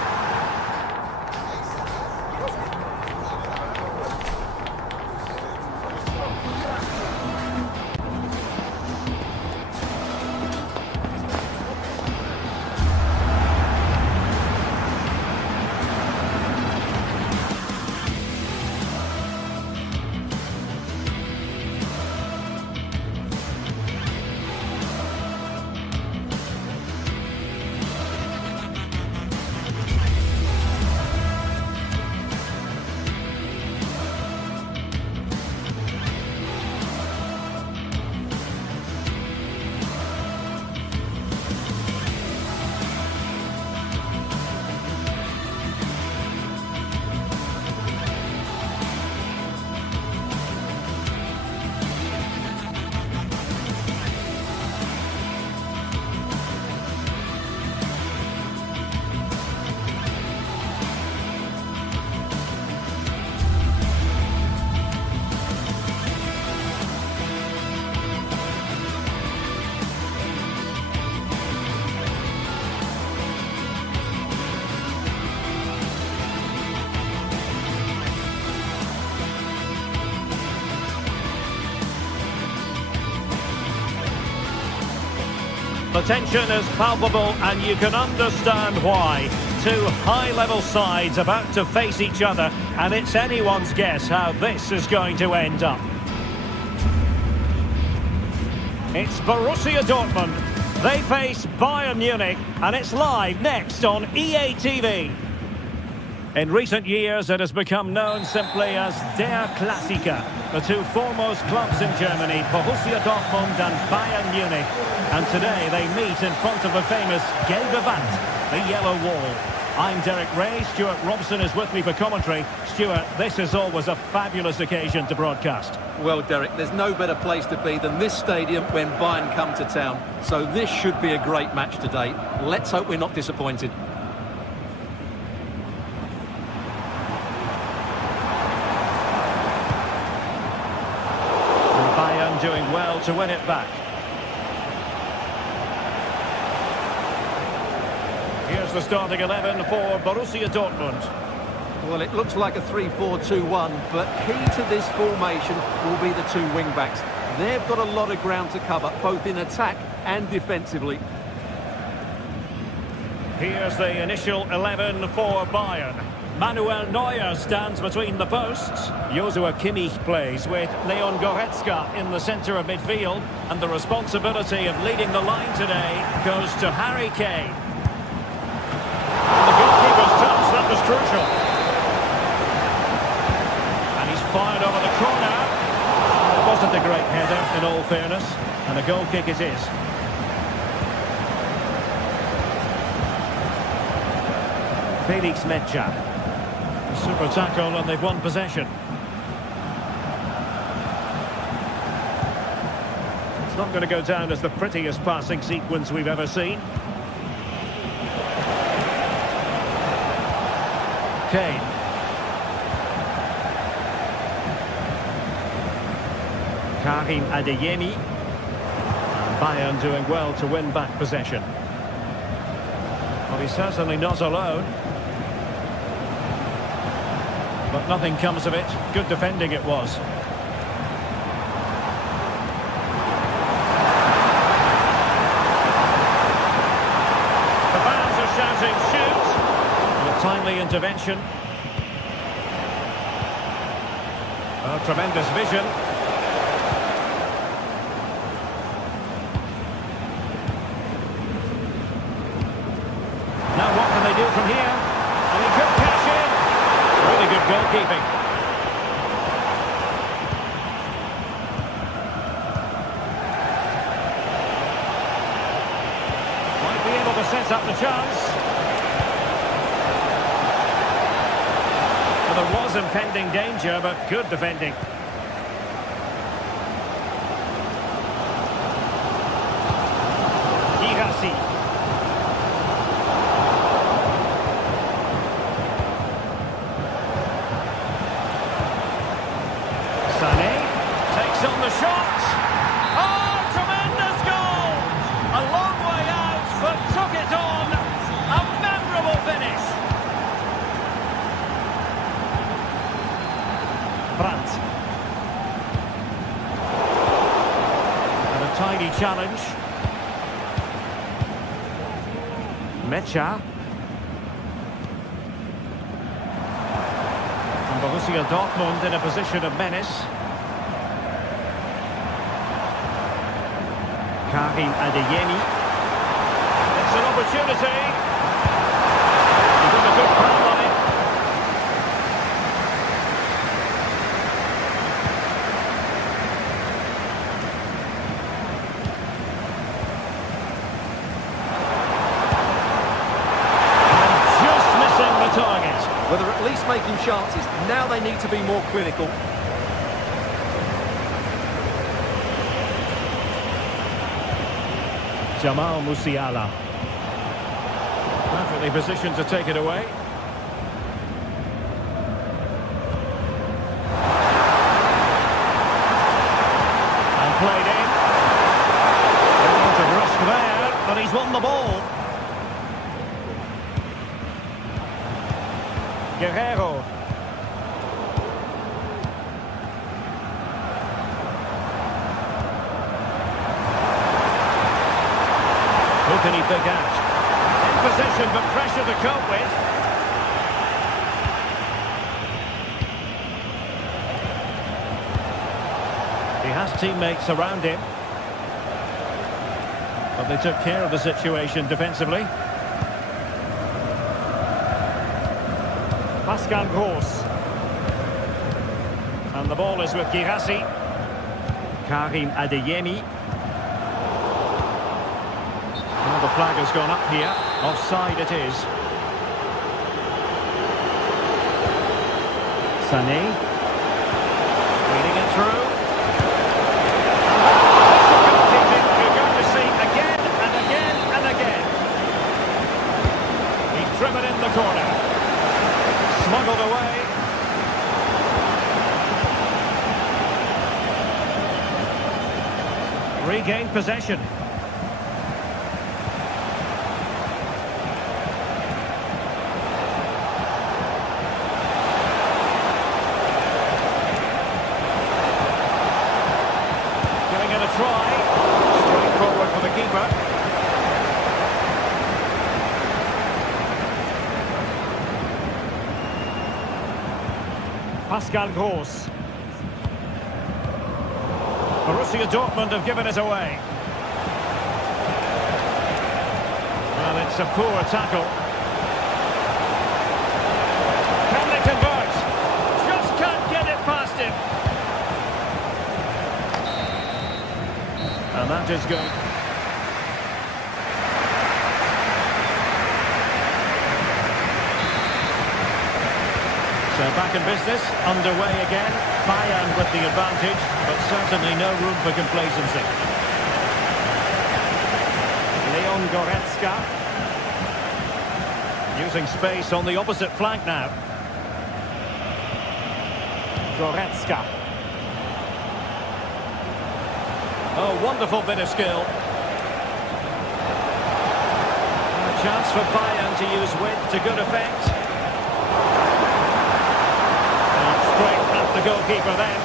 The tension is palpable and you can understand why. Two high-level sides about to face each other, and it's anyone's guess how this is going to end up. It's Borussia Dortmund. They face Bayern Munich, and it's live next on EA TV. In recent years, it has become known simply as Der Klassiker, the two foremost clubs in Germany, Borussia Dortmund and Bayern Munich. And today they meet in front of the famous Gelbe Wand, the yellow wall. I'm Derek Ray. Stuart Robson is with me for commentary. Stuart, this is always a fabulous occasion to broadcast. Well, Derek, there's no better place to be than this stadium when Bayern come to town. So this should be a great match today. Let's hope we're not disappointed. And Bayern doing well to win it back. Here's the starting 11 for Borussia Dortmund. Well, it looks like a 3-4-2-1, but key to this formation will be the two wing-backs. They've got a lot of ground to cover, both in attack and defensively. Here's the initial 11 for Bayern. Manuel Neuer stands between the posts. Joshua Kimmich plays with Leon Goretzka in the centre of midfield. And the responsibility of leading the line today goes to Harry Kane. And the goalkeeper's touch, that was crucial. And he's fired over the corner. It wasn't a great header, in all fairness. And a goal kick it is. Felix Mecha. A super tackle and they've won possession. It's not going to go down as the prettiest passing sequence we've ever seen. Kane. Karim Adeyemi. And Bayern doing well to win back possession. Well, he's certainly not alone. But nothing comes of it. Good defending it was. The fans are shouting, shoot! And a timely intervention. Oh, tremendous vision. Now what can they do from here? And he could cash in. Really good goalkeeping. Might be able to set up the chance. Well, there was impending danger, but good defending. Girassi. Takes on the shot. Oh, tremendous goal! A long way out, but took it on. A memorable finish. Brandt. And a tidy challenge. Mecha. And Borussia Dortmund in a position of menace. Karim Adeyemi. It's an opportunity. He's got a good grab on it. And just missing the target. Well, they're at least making chances. Now they need to be more clinical. Jamal Musiala. Perfectly positioned to take it away. And played in. Element of risk there, but he's won the ball. Guerrero. Who can he pick out? In possession, but pressure to cope with. He has teammates around him. But they took care of the situation defensively. Pascal Gross. And the ball is with Girassi. Karim Adeyemi. The flag has gone up here. Offside it is. Sané. Reading it through. You're going to see again and again and again. He's driven in the corner. Smuggled away. Regained possession. Giving it a try. Straight forward for the keeper. Pascal Gross. Borussia Dortmund have given it away. Well, it's a poor tackle. Can they convert? Just can't get it past him. And that is good. So back in business, underway again. Bayern with the advantage, but certainly no room for complacency. Leon Goretzka. Using space on the opposite flank now. Goretzka. Oh, wonderful bit of skill. And a chance for Bayern to use width to good effect. Straight at the goalkeeper then.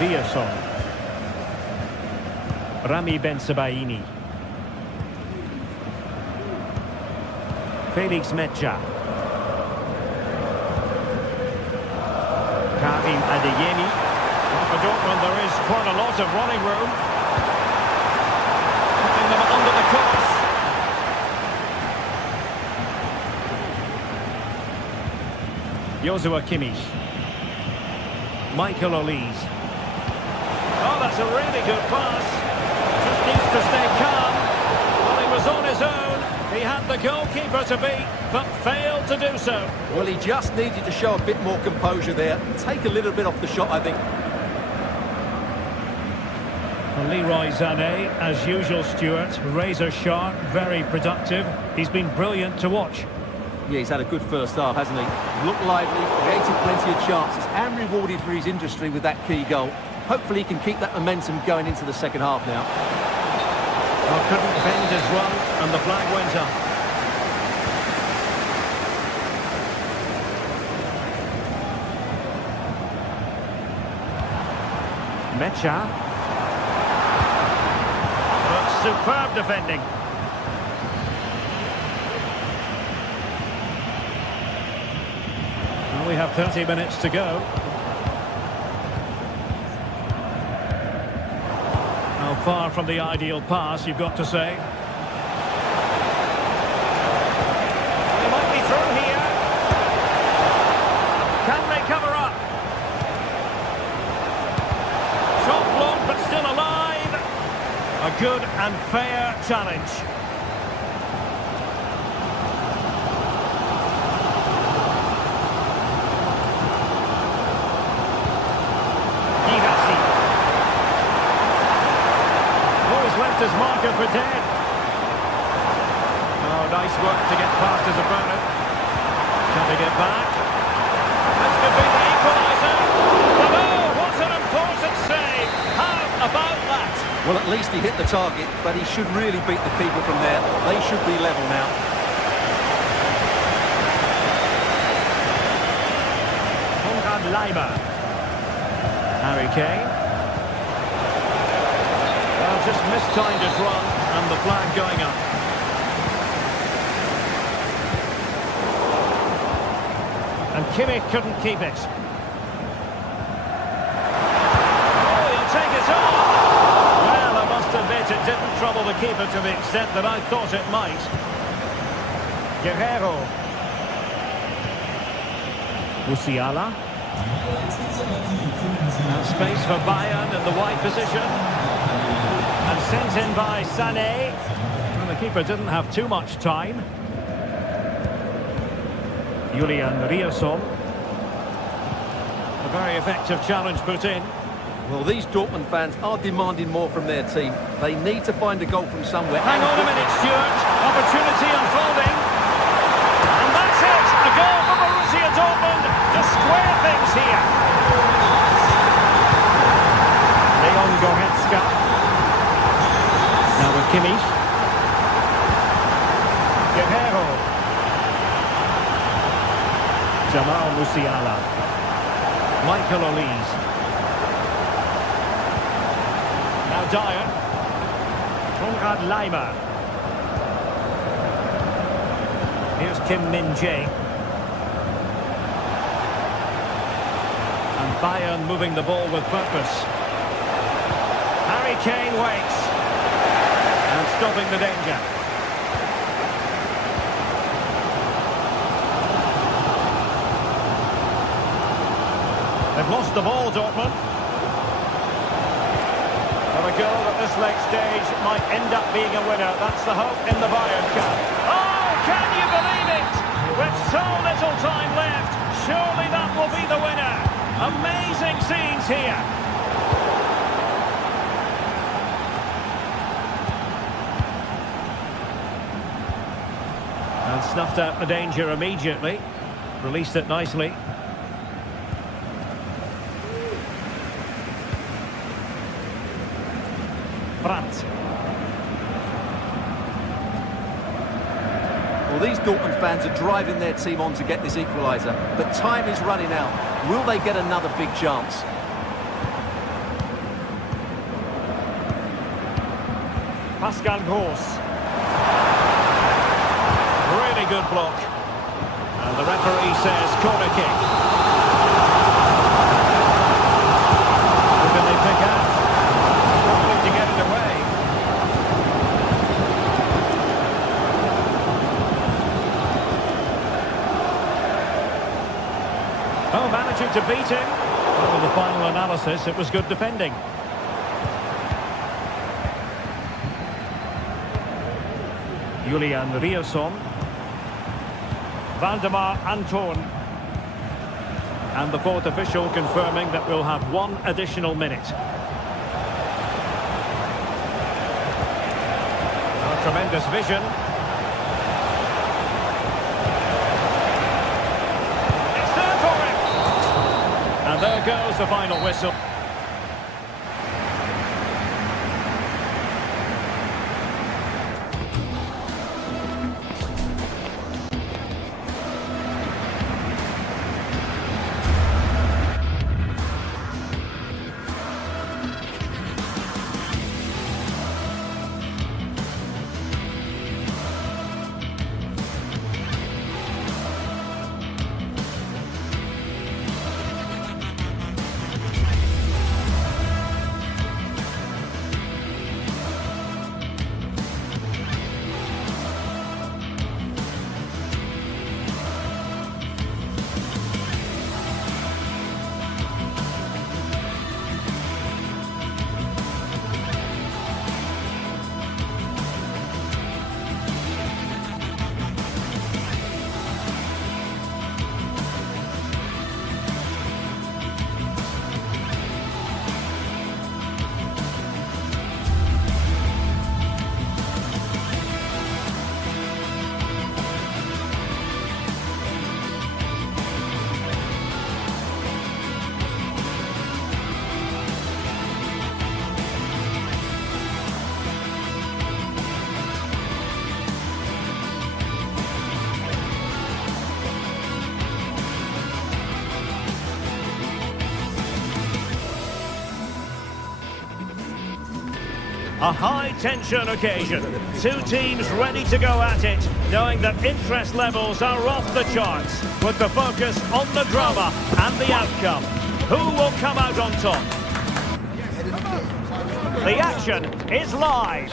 Rierson. Rami Bensebaini. Felix Mecha. Karim Adeyemi. For Dortmund there is quite a lot of running room. Putting them under the course. Joshua Kimmich. Michael Olise. Oh, that's a really good pass. Just needs to stay calm. Well, he was on his own. He had the goalkeeper to beat, but failed to do so. Well, he just needed to show a bit more composure there. Take a little bit off the shot, I think. Leroy Sané, as usual, Stuart, razor sharp, very productive. He's been brilliant to watch. Yeah, he's had a good first half, hasn't he? Looked lively, created plenty of chances and rewarded for his industry with that key goal. Hopefully he can keep that momentum going into the second half now. Well, couldn't bend his run and the flag went up. Mecha. But superb defending. We have 30 minutes to go. Now, far from the ideal pass, you've got to say. They might be through here. Can they cover up? Shot blocked, but still alive. A good and fair challenge. Left his marker for dead. Oh, nice work to get past his opponent. Can they get back? This could be the equaliser. But oh, what an important save. How about that? Well, at least he hit the target, but he should really beat the keeper from there. They should be level now. Konrad Leimer. Harry Kane. Just mistimed his run and the flag going up. And Kimmich couldn't keep it. Oh, he'll take it on. Well, I must admit it didn't trouble the keeper to the extent that I thought it might. Guerrero. Musiala. Now space for Bayern in the wide position. And sent in by Sané. Well, the goalkeeper didn't have too much time. Julian Rierson. A very effective challenge put in. Well, these Dortmund fans are demanding more from their team. They need to find a goal from somewhere. Hang on a minute, Stuart. Opportunity unfolding. And that's it. A goal for Borussia Dortmund to square things here. Leon Goretzka. Now with Kimmich. Guerrero. Jamal Musiala. Michael Olise. Now Dyer. Konrad Laimer. Here's Kim Min-jae. And Bayern moving the ball with purpose. Harry Kane waits. And stopping the danger. They've lost the ball, Dortmund. Well, a goal at this late stage might end up being a winner. That's the hope in the Bayern camp. Oh, can you believe it? With so little time left, surely that will be the winner. Amazing scenes here. And snuffed out the danger immediately. Released it nicely. Brandt. Well, these Dortmund fans are driving their team on to get this equaliser, but time is running out. Will they get another big chance? Pascal Gross. Really good block. And the referee says corner kick. Who can they pick out? Struggling to get it away. Oh, managing to beat him. Well, with the final analysis, it was good defending. Julian Rierson. Valdemar Anton. And the fourth official confirming that we'll have one additional minute. Oh, tremendous vision. It's there for him. And there goes the final whistle. A high-tension occasion. Two teams ready to go at it, knowing that interest levels are off the charts, with the focus on the drama and the outcome. Who will come out on top? The action is live.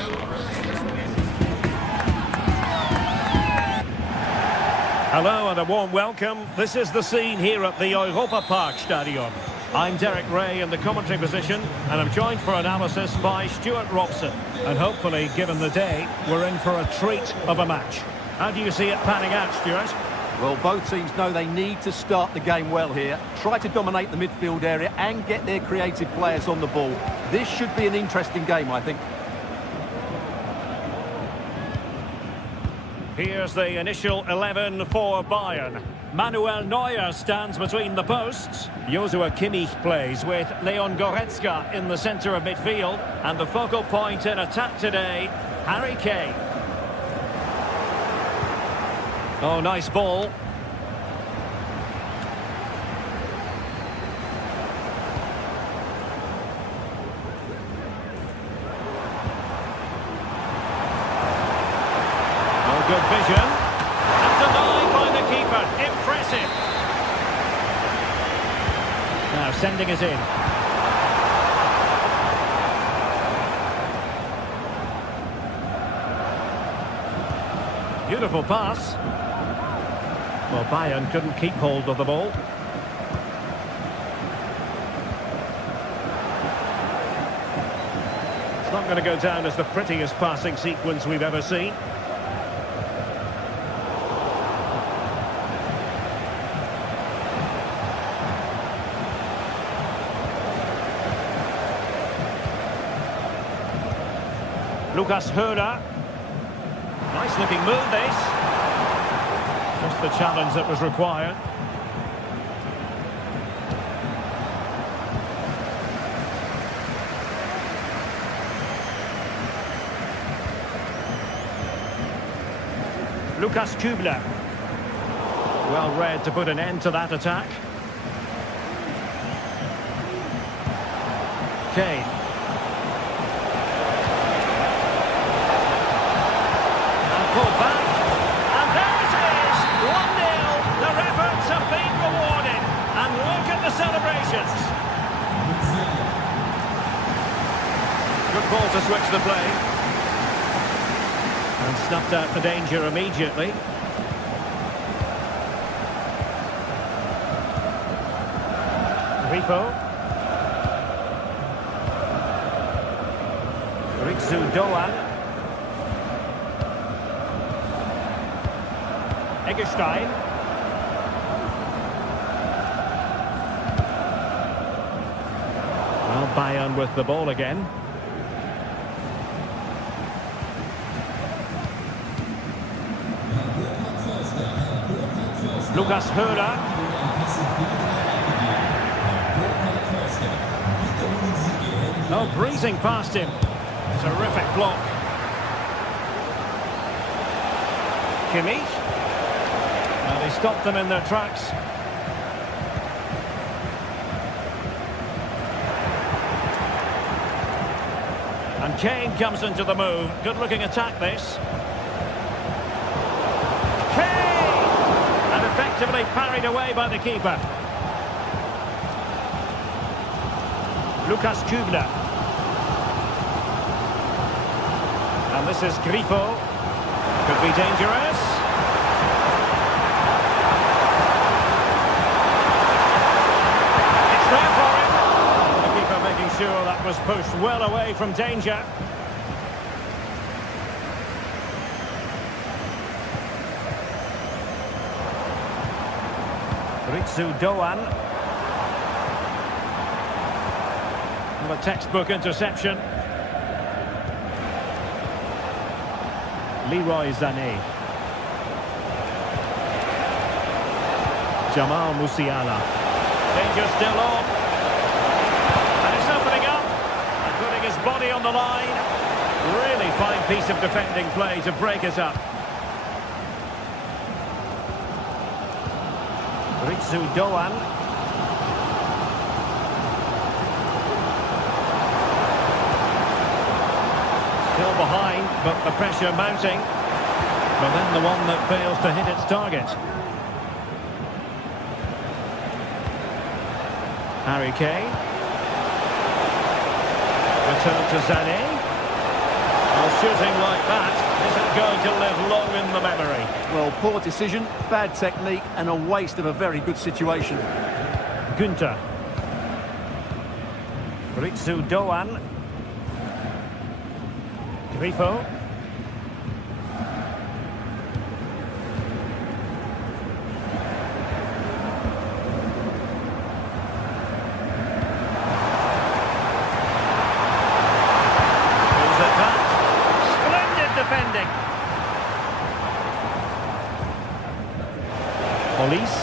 Hello and a warm welcome. This is the scene here at the Europa Park Stadion. I'm Derek Ray in the commentary position, and I'm joined for analysis by Stuart Robson. And hopefully, given the day, we're in for a treat of a match. How do you see it panning out, Stuart? Well, both teams know they need to start the game well here. Try to dominate the midfield area and get their creative players on the ball. This should be an interesting game, I think. Here's the initial 11 for Bayern. Manuel Neuer stands between the posts. Joshua Kimmich plays with Leon Goretzka in the centre of midfield. And the focal point in attack today, Harry Kane. Oh, nice ball. Oh, good vision. And denied by the keeper. Impressive. Now sending it in. Beautiful pass. Well, Bayern couldn't keep hold of the ball. It's not going to go down as the prettiest passing sequence we've ever seen. Lucas Höder. Nice looking move, this. Just the challenge that was required. Lucas Kübler. Well read to put an end to that attack. Kane. And pulled back. And there it is! 1-0. Their efforts have been rewarded. And look at the celebrations. Good ball to switch the play. And snuffed out the danger immediately. Grifo. Ritsu Doan. Eggestein. Well, Bayern with the ball again. Lucas Höder. Oh, breezing past him. Terrific block. Kimmich. Well, he stopped them in their tracks. And Kane comes into the move. Good-looking attack, this. Effectively parried away by the keeper. Lucas Kübler. And this is Grifo. Could be dangerous. It's there for him. The keeper making sure that was pushed well away from danger. Ritsu Doan. And a textbook interception. Leroy Sané. Jamal Musiala. Danger still on. And it's opening up. And putting his body on the line. Really fine piece of defending play to break it up. Ritsu Doan. Still behind, but the pressure mounting. But then the one that fails to hit its target. Harry Kane. Return to Sané. Well, shooting like that isn't going to live long in the memory. Well, poor decision, bad technique, and a waste of a very good situation. Günther. Ritsu Doan. Grifo. Defending. Police.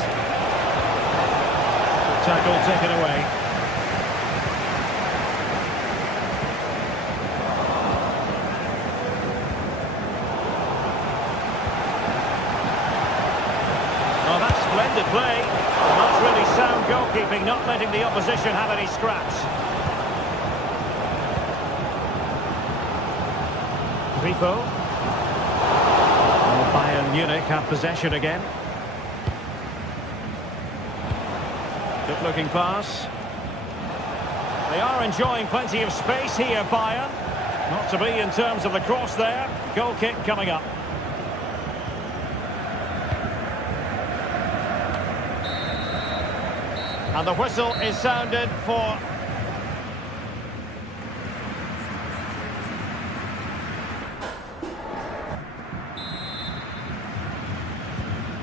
Tackle taken away. Oh, that's splendid play. That's really sound goalkeeping, not letting the opposition have any scraps. Grifo. Oh, Bayern Munich have possession again. Good looking pass. They are enjoying plenty of space here, Bayern. Not to be in terms of the cross there. Goal kick coming up. And the whistle is sounded for...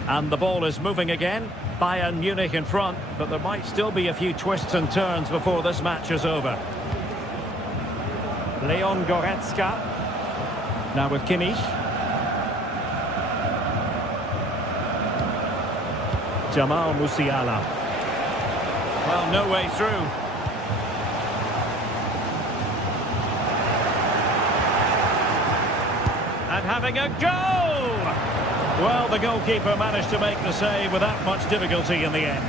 And the ball is moving again. Bayern Munich in front, but there might still be a few twists and turns before this match is over. Leon Goretzka. Now with Kimmich. Jamal Musiala. Well, no way through. And having a goal! Well, the goalkeeper managed to make the save without much difficulty in the end.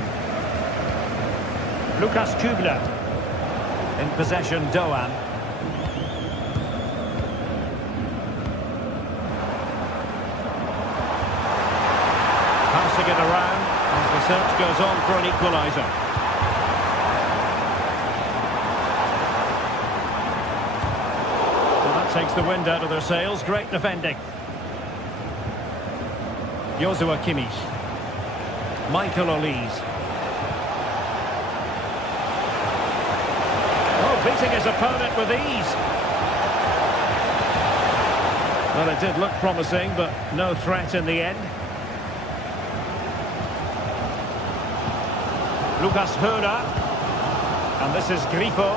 Lukas Kübler. In possession, Doan. Passing it around as the search goes on for an equaliser. Well, that takes the wind out of their sails. Great defending. Joshua Kimmich. Michael Olise. Oh, beating his opponent with ease. Well, it did look promising, but no threat in the end. Lucas Höhler. And this is Grifo.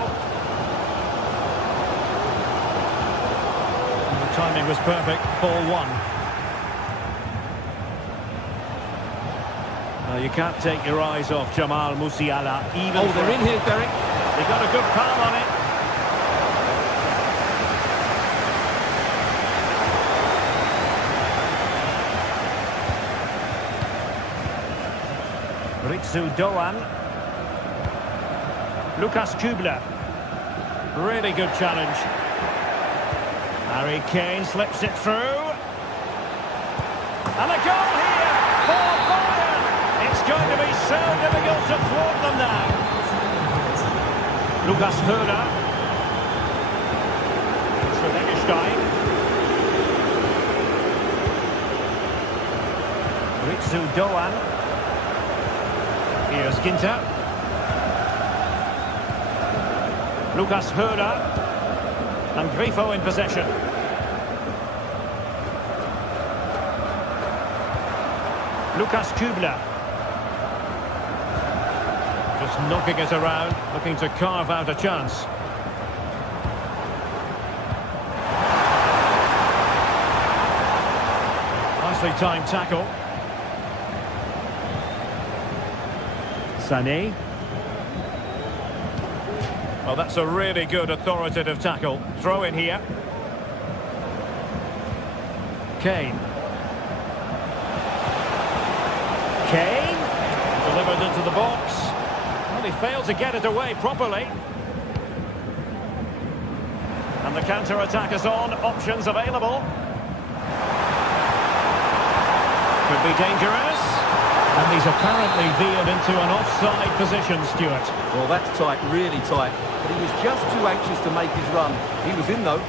And the timing was perfect. Ball one. You can't take your eyes off Jamal Musiala. Even they're in here, Derek. They got a good palm on it. Ritsu Doan. Lukas Kübler. Really good challenge. Harry Kane slips it through. And a goal here for Bayern. It's going to be so difficult to thwart them now. Lukas Höhler. It's with Eggestein. Ritsu Doan. Here's Ginter. Lukas Höhler. And Grifo in possession. Lukas Kübler. Just knocking it around, looking to carve out a chance. Nicely timed tackle. Sané. Well, that's a really good authoritative tackle. Throw in here. Kane. Kane. Delivered into the box. Well, he failed to get it away properly. And the counter-attack is on. Options available. Could be dangerous. And he's apparently veered into an offside position, Stuart. Well, that's tight, really tight. But he was just too anxious to make his run. He was in, though.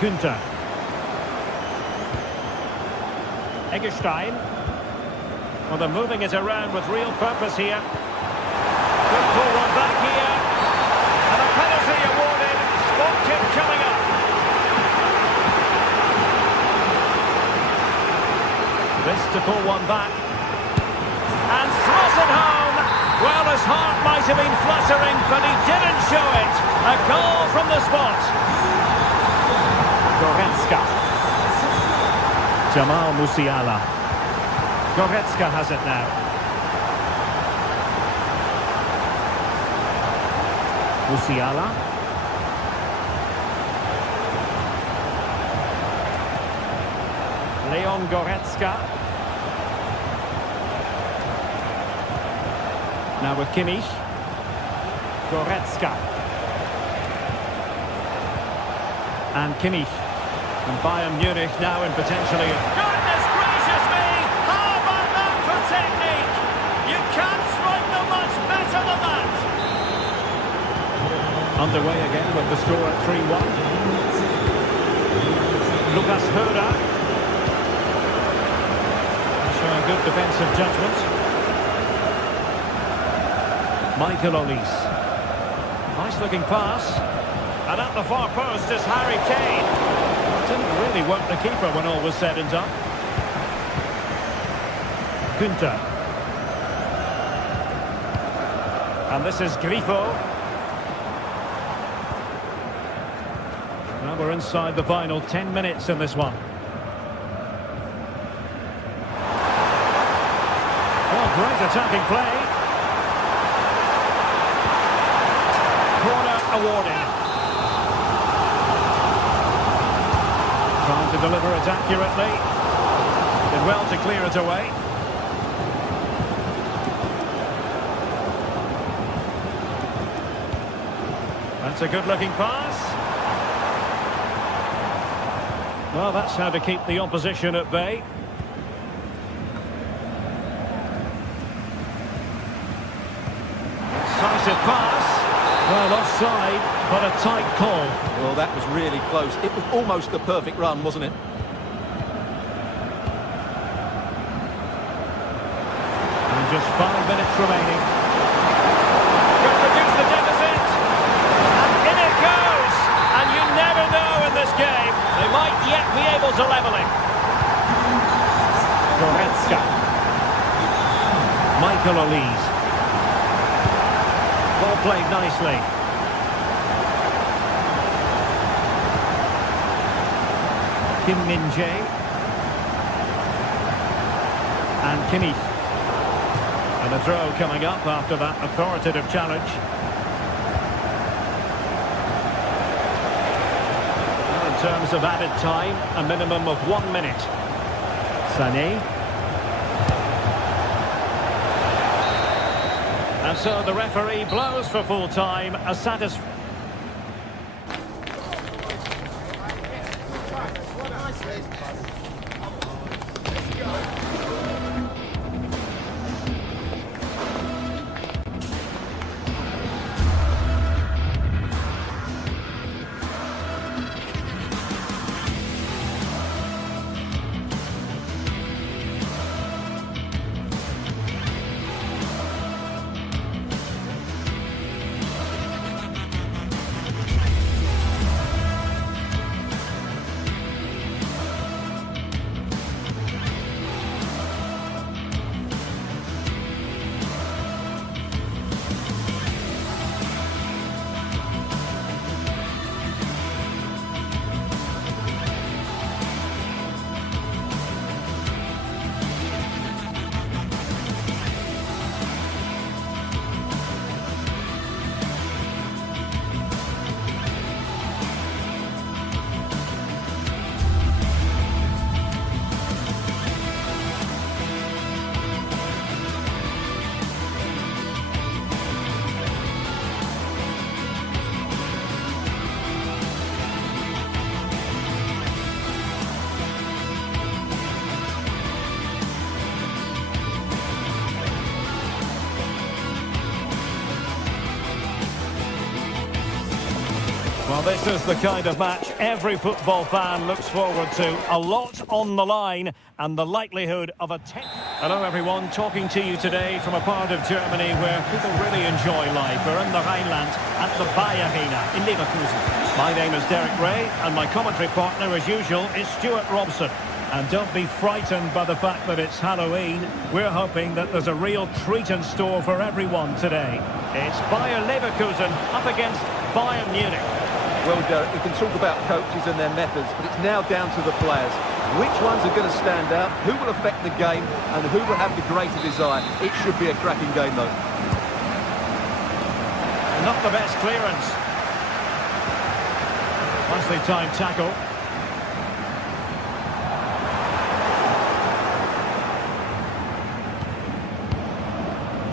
Günther. Eggestein. Well, they're moving it around with real purpose here. Good pull one back here. This to pull one back. And throws it home. Well, his heart might have been fluttering, but he didn't show it. A goal from the spot. Goretzka. Jamal Musiala. Goretzka has it now. Musiala. Leon Goretzka. Now with Kimmich. Goretzka. And Kimmich. And Bayern Munich now in potentially... Goodness gracious me! How about that for technique? You can't strike them much better than that! Underway again with the score at 3-1. Lucas Höder. Showing good defensive judgment. Michael Olise. Nice looking pass. And at the far post is Harry Kane. Didn't really work the keeper when all was said and done. Günther. And this is Grifo. Now we're inside the final 10 minutes in this one. Oh, great attacking play. Corner awarded. Trying to deliver it accurately. Did well to clear it away. That's a good-looking pass. Well, that's how to keep the opposition at bay. Decisive pass. Well, offside, but a tight call. Well, that was really close. It was almost the perfect run, wasn't it? And just 5 minutes remaining. Could reduce the deficit. And in it goes. And you never know in this game. They might yet be able to level it. Goretzka. Michael Olise. Ball played nicely. Kim Min-jae. And Kimmich. And a throw coming up after that authoritative challenge. Well, in terms of added time, a minimum of 1 minute. Sané. And so the referee blows for full time. A satisfactory. Well, this is the kind of match every football fan looks forward to. A lot on the line and the likelihood of a... Hello, everyone. Talking to you today from a part of Germany where people really enjoy life. We're in the Rhineland at the Bayer Arena in Leverkusen. My name is Derek Ray and my commentary partner, as usual, is Stuart Robson. And don't be frightened by the fact that it's Halloween. We're hoping that there's a real treat in store for everyone today. It's Bayer Leverkusen up against Bayern Munich. Well, Derek, we can talk about coaches and their methods, but it's now down to the players. Which ones are going to stand out, who will affect the game, and who will have the greater desire? It should be a cracking game, though. Not the best clearance. Nicely timed tackle.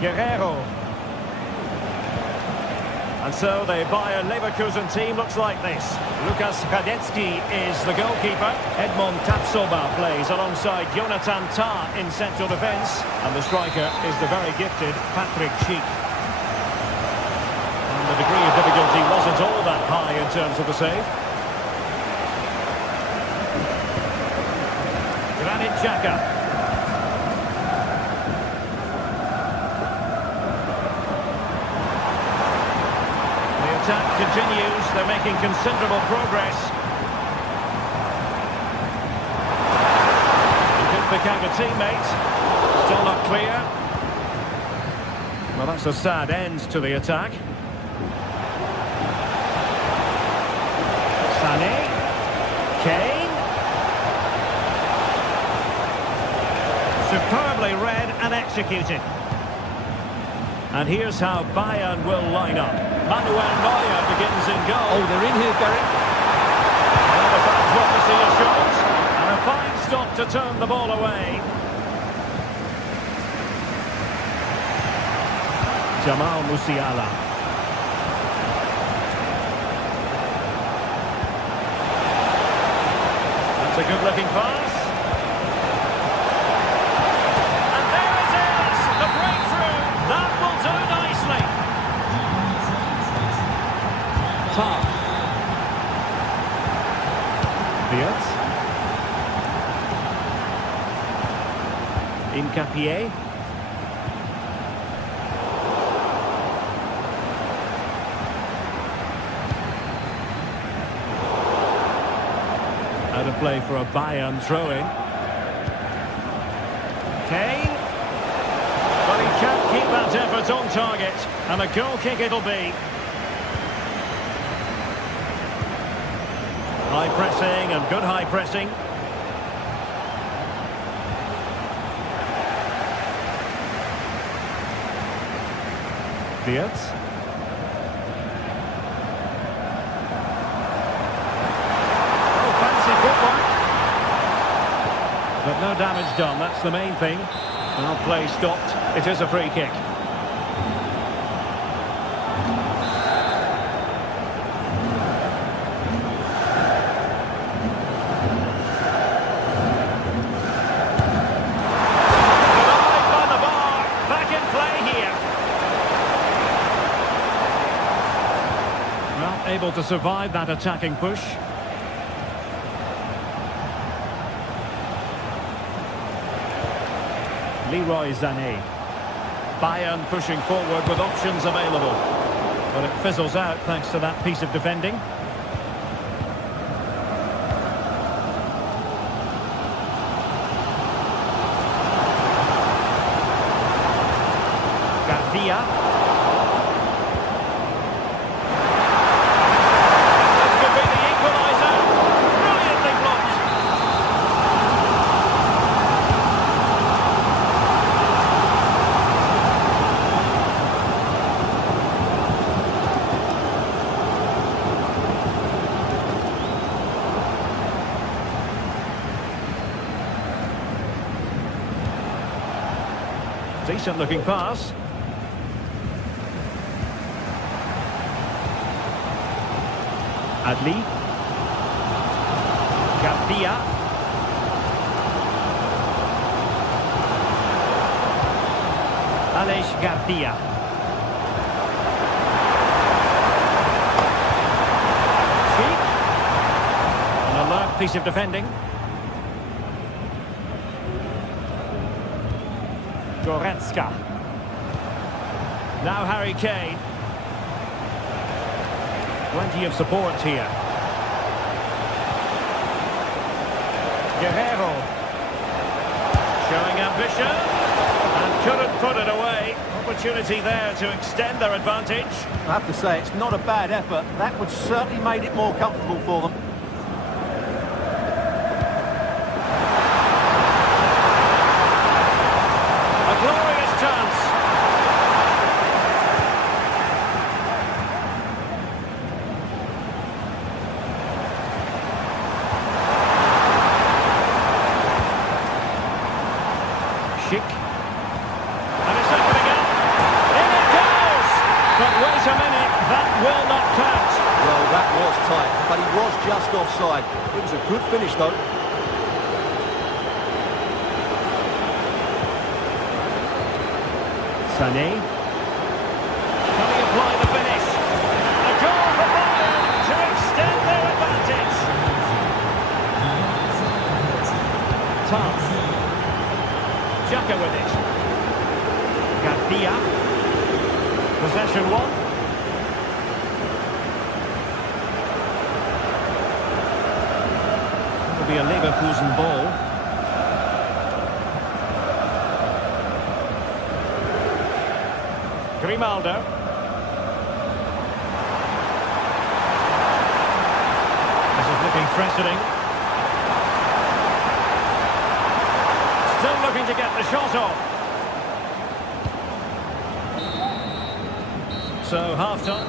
Guerrero. And so the Bayer Leverkusen team looks like this. Lukas Radetzky is the goalkeeper. Edmond Tapsoba plays alongside Jonathan Tah in central defence. And the striker is the very gifted Patrick Schick. And the degree of difficulty wasn't all that high in terms of the save. Granit Xhaka. Attack continues, they're making considerable progress. He could pick out a teammate. Still not clear. Well, that's a sad end to the attack. Sané. Kane. Superbly read and executed. And here's how Bayern will line up. Manuel Neuer begins in goal. Oh, they're in here, Derek. Well, the fans want to see a shot. And a fine stop to turn the ball away. Jamal Musiala. That's a good-looking pass. And there it is! The breakthrough! That will do nicely. Tah. Wirtz. Incapié. Out of play for a Bayern throw-in. Kane. But he can't keep that effort on target. And a goal kick it'll be. High pressing and good high pressing. Wirtz. Oh, fancy footwork. But no damage done, that's the main thing. Well, play stopped. It is a free kick. Able to survive that attacking push. Leroy Sané. Bayern pushing forward with options available. But it fizzles out thanks to that piece of defending. Garcia. Decent looking pass. Adli. Garcia. Aleix Garcia. Cheek. An alert piece of defending. Goretzka. Now Harry Kane. Plenty of support here. Guerrero. Showing ambition. And couldn't put it away. Opportunity there to extend their advantage. I have to say, it's not a bad effort. That would certainly made it more comfortable for them. A glorious chance. Schick. And it's opening up. In it goes! But wait a minute, that will not count. Well, that was tight, but he was just offside. It was a good finish, though. Sané. Can he apply the finish? A goal for Bayern to extend their advantage. Tough. Xhaka with it. Garcia. Possession one. It'll be a Leverkusen ball. Grimaldo. This is looking threatening. Still looking to get the shot off. So, half-time.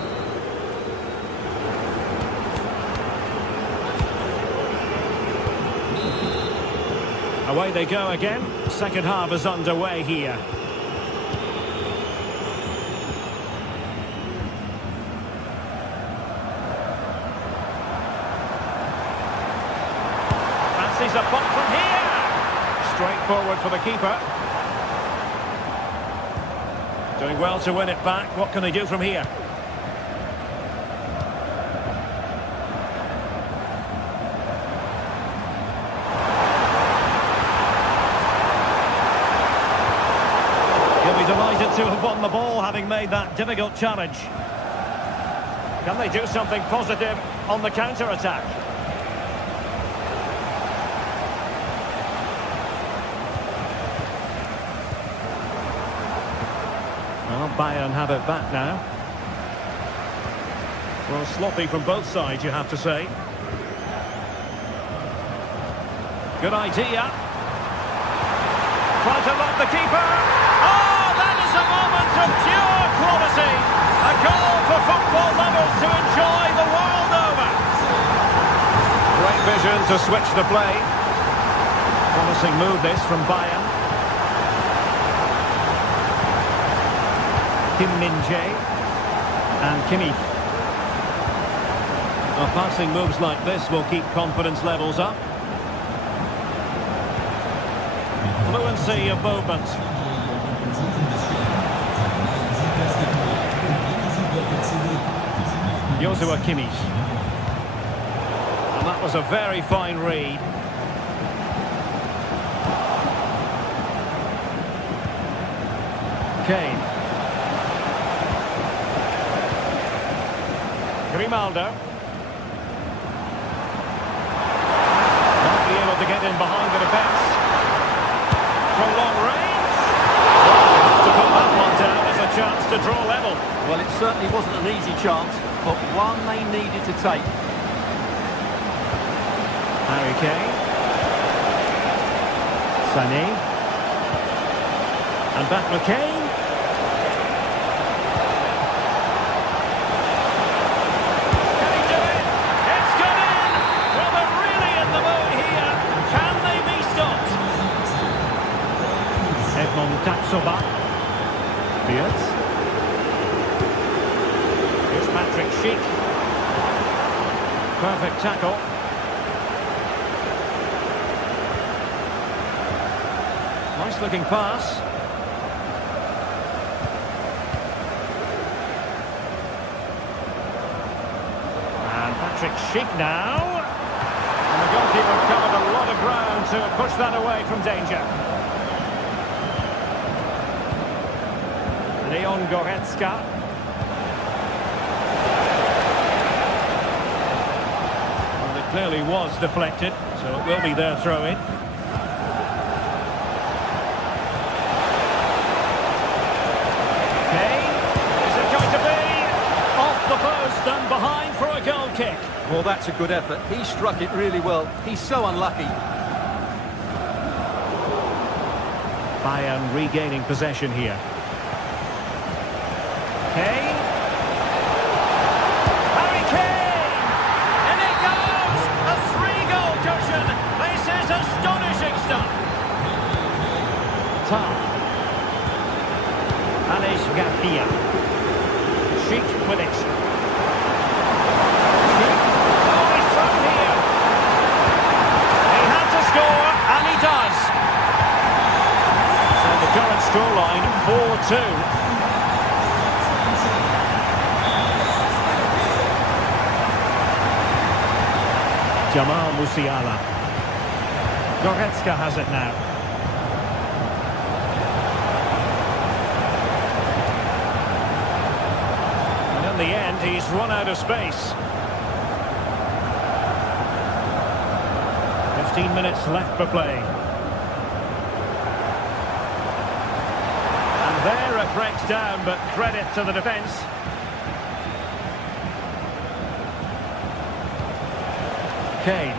Away they go again. Second half is underway here. Fancies a pop from here. Straight forward for the keeper. Doing well to win it back. What can they do from here? He'll be delighted to have won the ball, having made that difficult challenge. Can they do something positive on the counter-attack? Well, Bayern have it back now. Well, sloppy from both sides, you have to say. Good idea. Trying to lock the keeper. Oh, that is a moment of pure quality. A goal for football lovers to enjoy the world over. Great vision to switch the play. Promising move this from Bayern. Kim Min-jae and Kimmich. Well, passing moves like this will keep confidence levels up. Fluency of movement. Joshua Kimmich. And that was a very fine read. Kane. Grimaldo. Might be able to get in behind the defence. From long range. To put that one down as a chance to draw level. Well, it certainly wasn't an easy chance, but one they needed to take. Harry Kane. Sané. And back with Kane. Tatsoba. Beard. Here's Patrick Schick. Perfect tackle. Nice looking pass. And Patrick Schick now. And the goalkeeper covered a lot of ground to push that away from danger. Leon Goretzka. Well, the clearly was deflected, so it will be their throw-in. Kane, is it going to be? Off the post and behind for a goal kick. Well, that's a good effort. He struck it really well. He's so unlucky. Bayern regaining possession here. Kane. Harry Kane! And it goes! A 3-goal cushion! This is astonishing stuff! Tom. Alex Garcia. Sheik with it. Sheik. Oh, he's thrown here! He had to score, and he does! So the current scoreline, 4-2. Jamal Musiala. Goretzka has it now. And in the end, he's run out of space. 15 minutes left for play. And there it breaks down, but credit to the defence. Kane.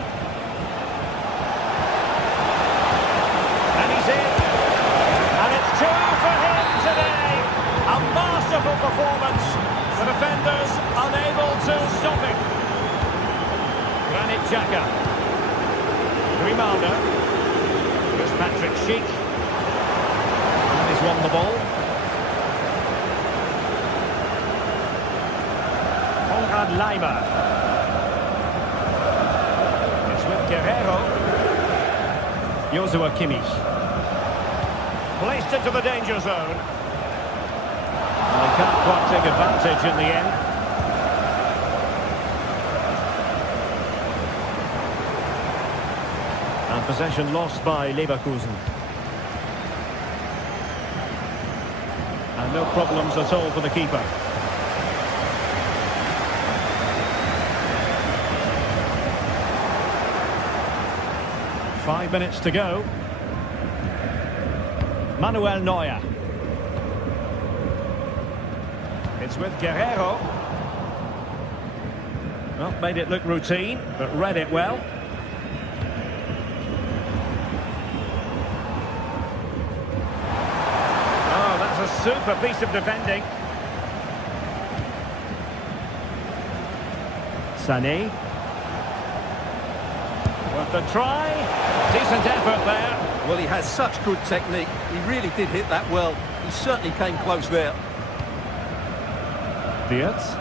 And he's in. And it's 2 for him today. A masterful performance. The defenders unable to stop him. Granit Xhaka. Grimaldo. Here's Patrick Schick. And he's won the ball. Konrad Laimer. Guerrero. Joshua Kimmich. Placed into the danger zone. And they can't quite take advantage in the end. And possession lost by Leverkusen. And no problems at all for the keeper. Five minutes to go. Manuel Neuer. It's with Guerrero. Well, made it look routine, but read it well. Oh, that's a super piece of defending. Sané. Worth the try. Decent effort there. Well, he has such good technique. He really did hit that well. He certainly came close there. Wirtz.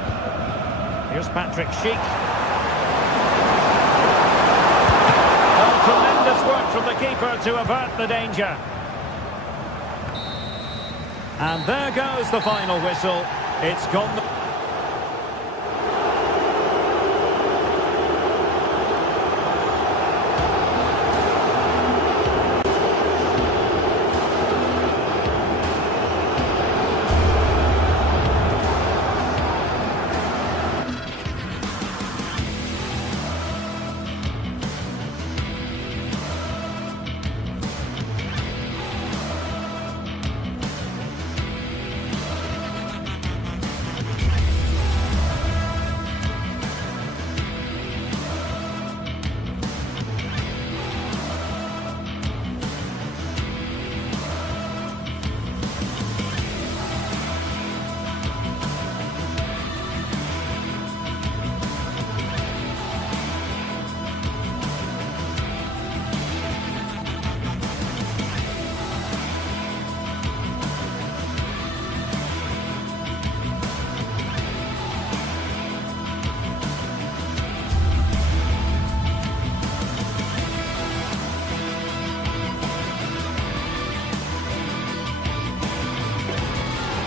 Here's Patrick Schick. Oh, tremendous work from the keeper to avert the danger. And there goes the final whistle. It's gone.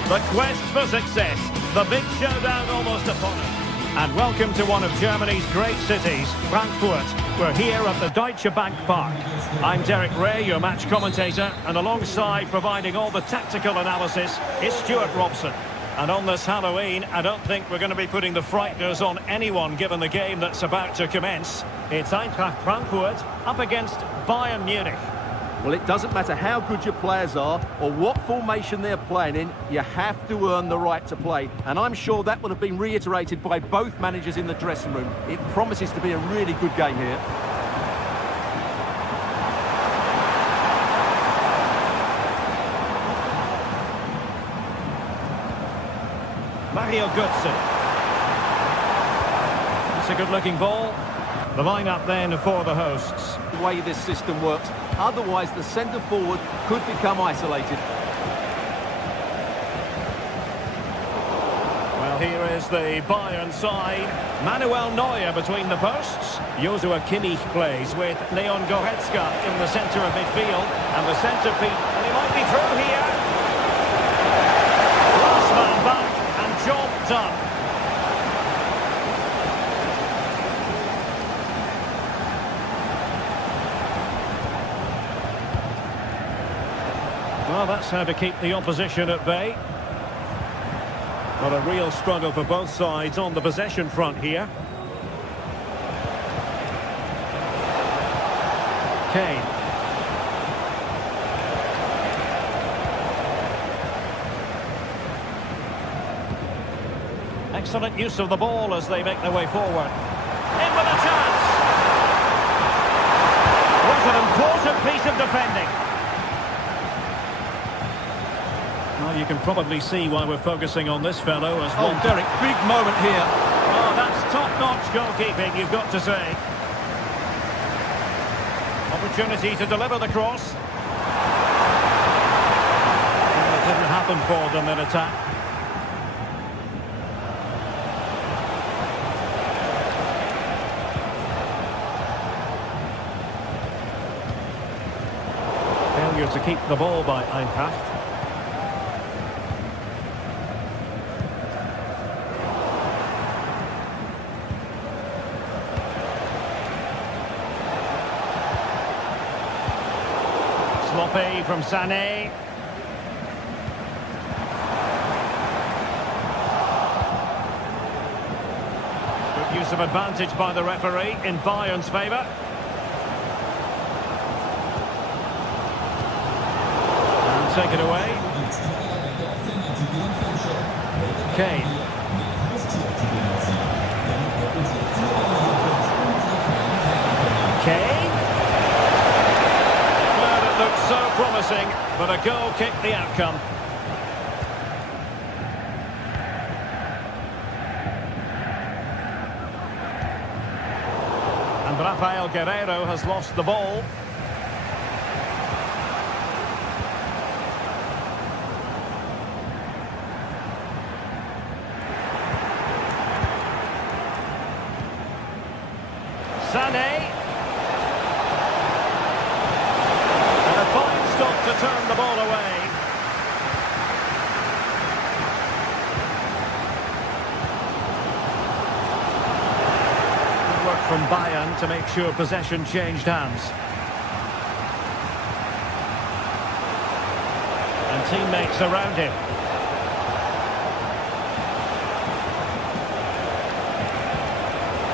The quest for success, the big showdown almost upon us. And welcome to one of Germany's great cities, Frankfurt. We're here at the Deutsche Bank Park. I'm Derek Ray, your match commentator, and alongside providing all the tactical analysis is Stuart Robson. And on this Halloween, I don't think we're going to be putting the frighteners on anyone given the game that's about to commence. It's Eintracht Frankfurt up against Bayern Munich. Well, it doesn't matter how good your players are or what formation they're playing in, you have to earn the right to play. And I'm sure that would have been reiterated by both managers in the dressing room. It promises to be a really good game here. Mario Götze. It's a good-looking ball. The line-up then for the hosts. The way this system works, otherwise the centre forward could become isolated. Well, here is the Bayern side. Manuel Neuer between the posts. Joshua Kimmich plays with Leon Goretzka in the centre of midfield. And the centrepiece, and he might be through here. Last man back, and job done. Well, that's how to keep the opposition at bay. Not a real struggle for both sides on the possession front here. Kane. Excellent use of the ball as they make their way forward. In with a chance! What an important piece of defending. Well, you can probably see why we're focusing on this fellow as one. Oh, Derek, big moment here. Oh, that's top-notch goalkeeping, you've got to say. Opportunity to deliver the cross. Well, it didn't happen for them in attack. Failure to keep the ball by Eintracht. Sloppy from Sané. Good use of advantage by the referee in Bayern's favour. And take it away. Kane. Kane. Looked so promising, but a goal kicked the outcome. And Rafael Guerreiro has lost the ball. Sané. To turn the ball away. Good work from Bayern to make sure possession changed hands. And teammates around him.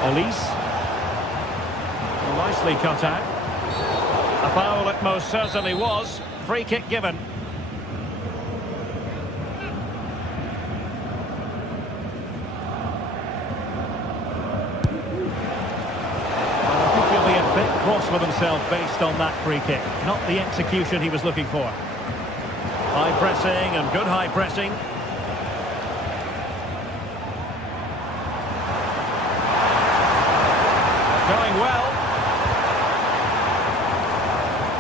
Olise. Nicely cut out. A foul it most certainly was. Free kick given. Well, I think he'll be a bit cross with himself based on that free kick. Not the execution he was looking for. High pressing and good high pressing. Going well.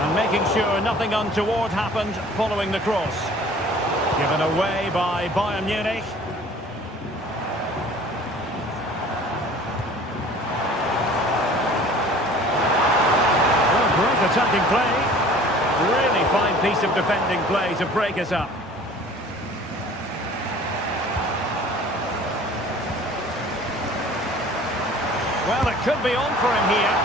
And making sure nothing untoward happened following the cross. Given away by Bayern Munich. Well, great attacking play. Really fine piece of defending play to break us up. Well, it could be on for him here.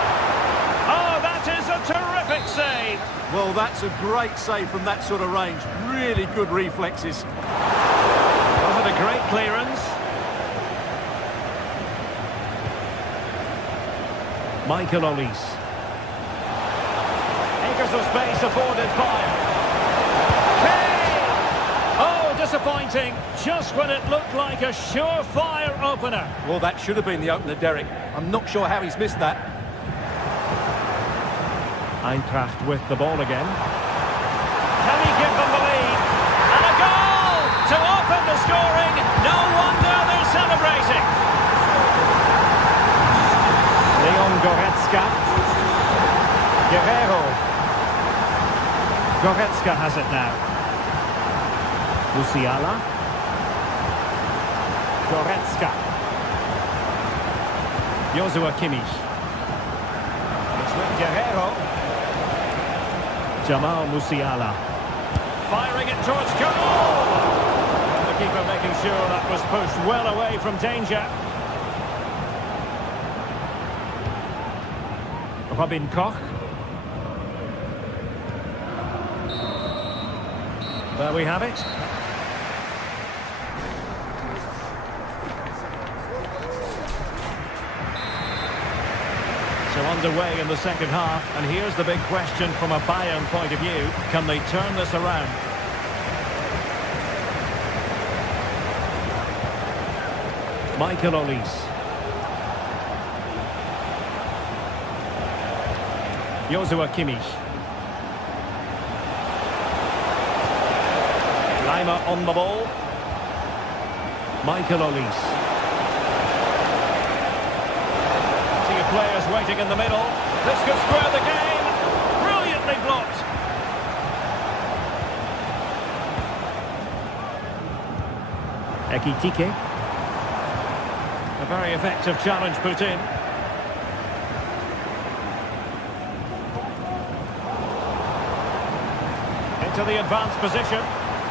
Oh, that is a terrific save. Well, that's a great save from that sort of range. Really good reflexes. Was it a Great clearance. Michael Olise. Acres of space afforded by Kane! Oh, disappointing. Just when it looked like a surefire opener. Well, that should have been the opener, Derek. I'm not sure how he's missed that. Eintracht with the ball again. Can he give them the lead? And a goal to open the scoring. No wonder they're celebrating. Leon Goretzka. Guerrero. Goretzka has it now. Musiala. Goretzka. Joshua Kimmich. It's with Guerrero. Jamal Musiala. Firing it towards goal! The keeper making sure that was pushed well away from danger. Robin Koch. There we have it. So underway in the second half, and here's the big question from a Bayern point of view. Can they turn this around? Michael Olise. Joshua Kimmich. Lima on the ball. Michael Olise. See players waiting in the middle. This could square the game. Brilliantly blocked. Ekitike. A very effective challenge put in. Into the advanced position,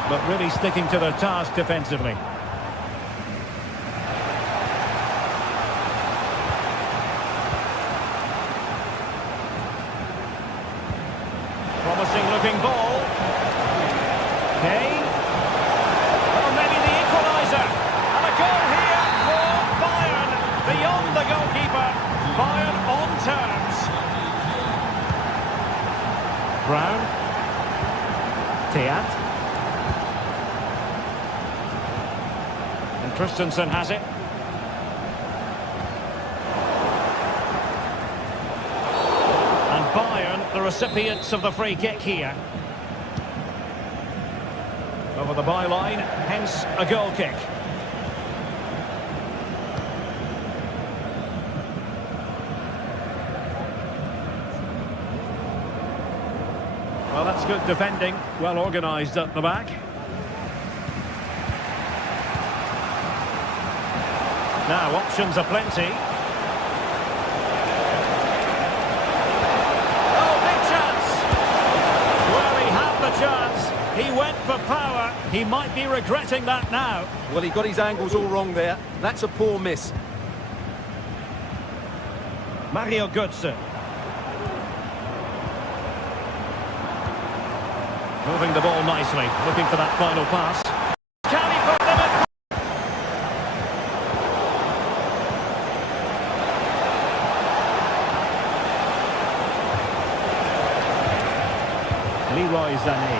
but really sticking to their task defensively. Promising looking ball. Kane. Oh, maybe the equaliser. And a goal here for Bayern. Beyond the goalkeeper. Bayern on terms. Brown. Teat. And Christensen has it. And Bayern, the recipients of the free kick here. Over the byline, hence a goal kick. Well, that's good defending, well organised at the back. Now, options are plenty. Oh, big chance! Well, he had the chance. He went for power. He might be regretting that now. Well, he got his angles all wrong there. That's a poor miss. Mario Götze. Moving the ball nicely, looking for that final pass. Can he put them in? Leroy Sané.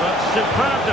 But superb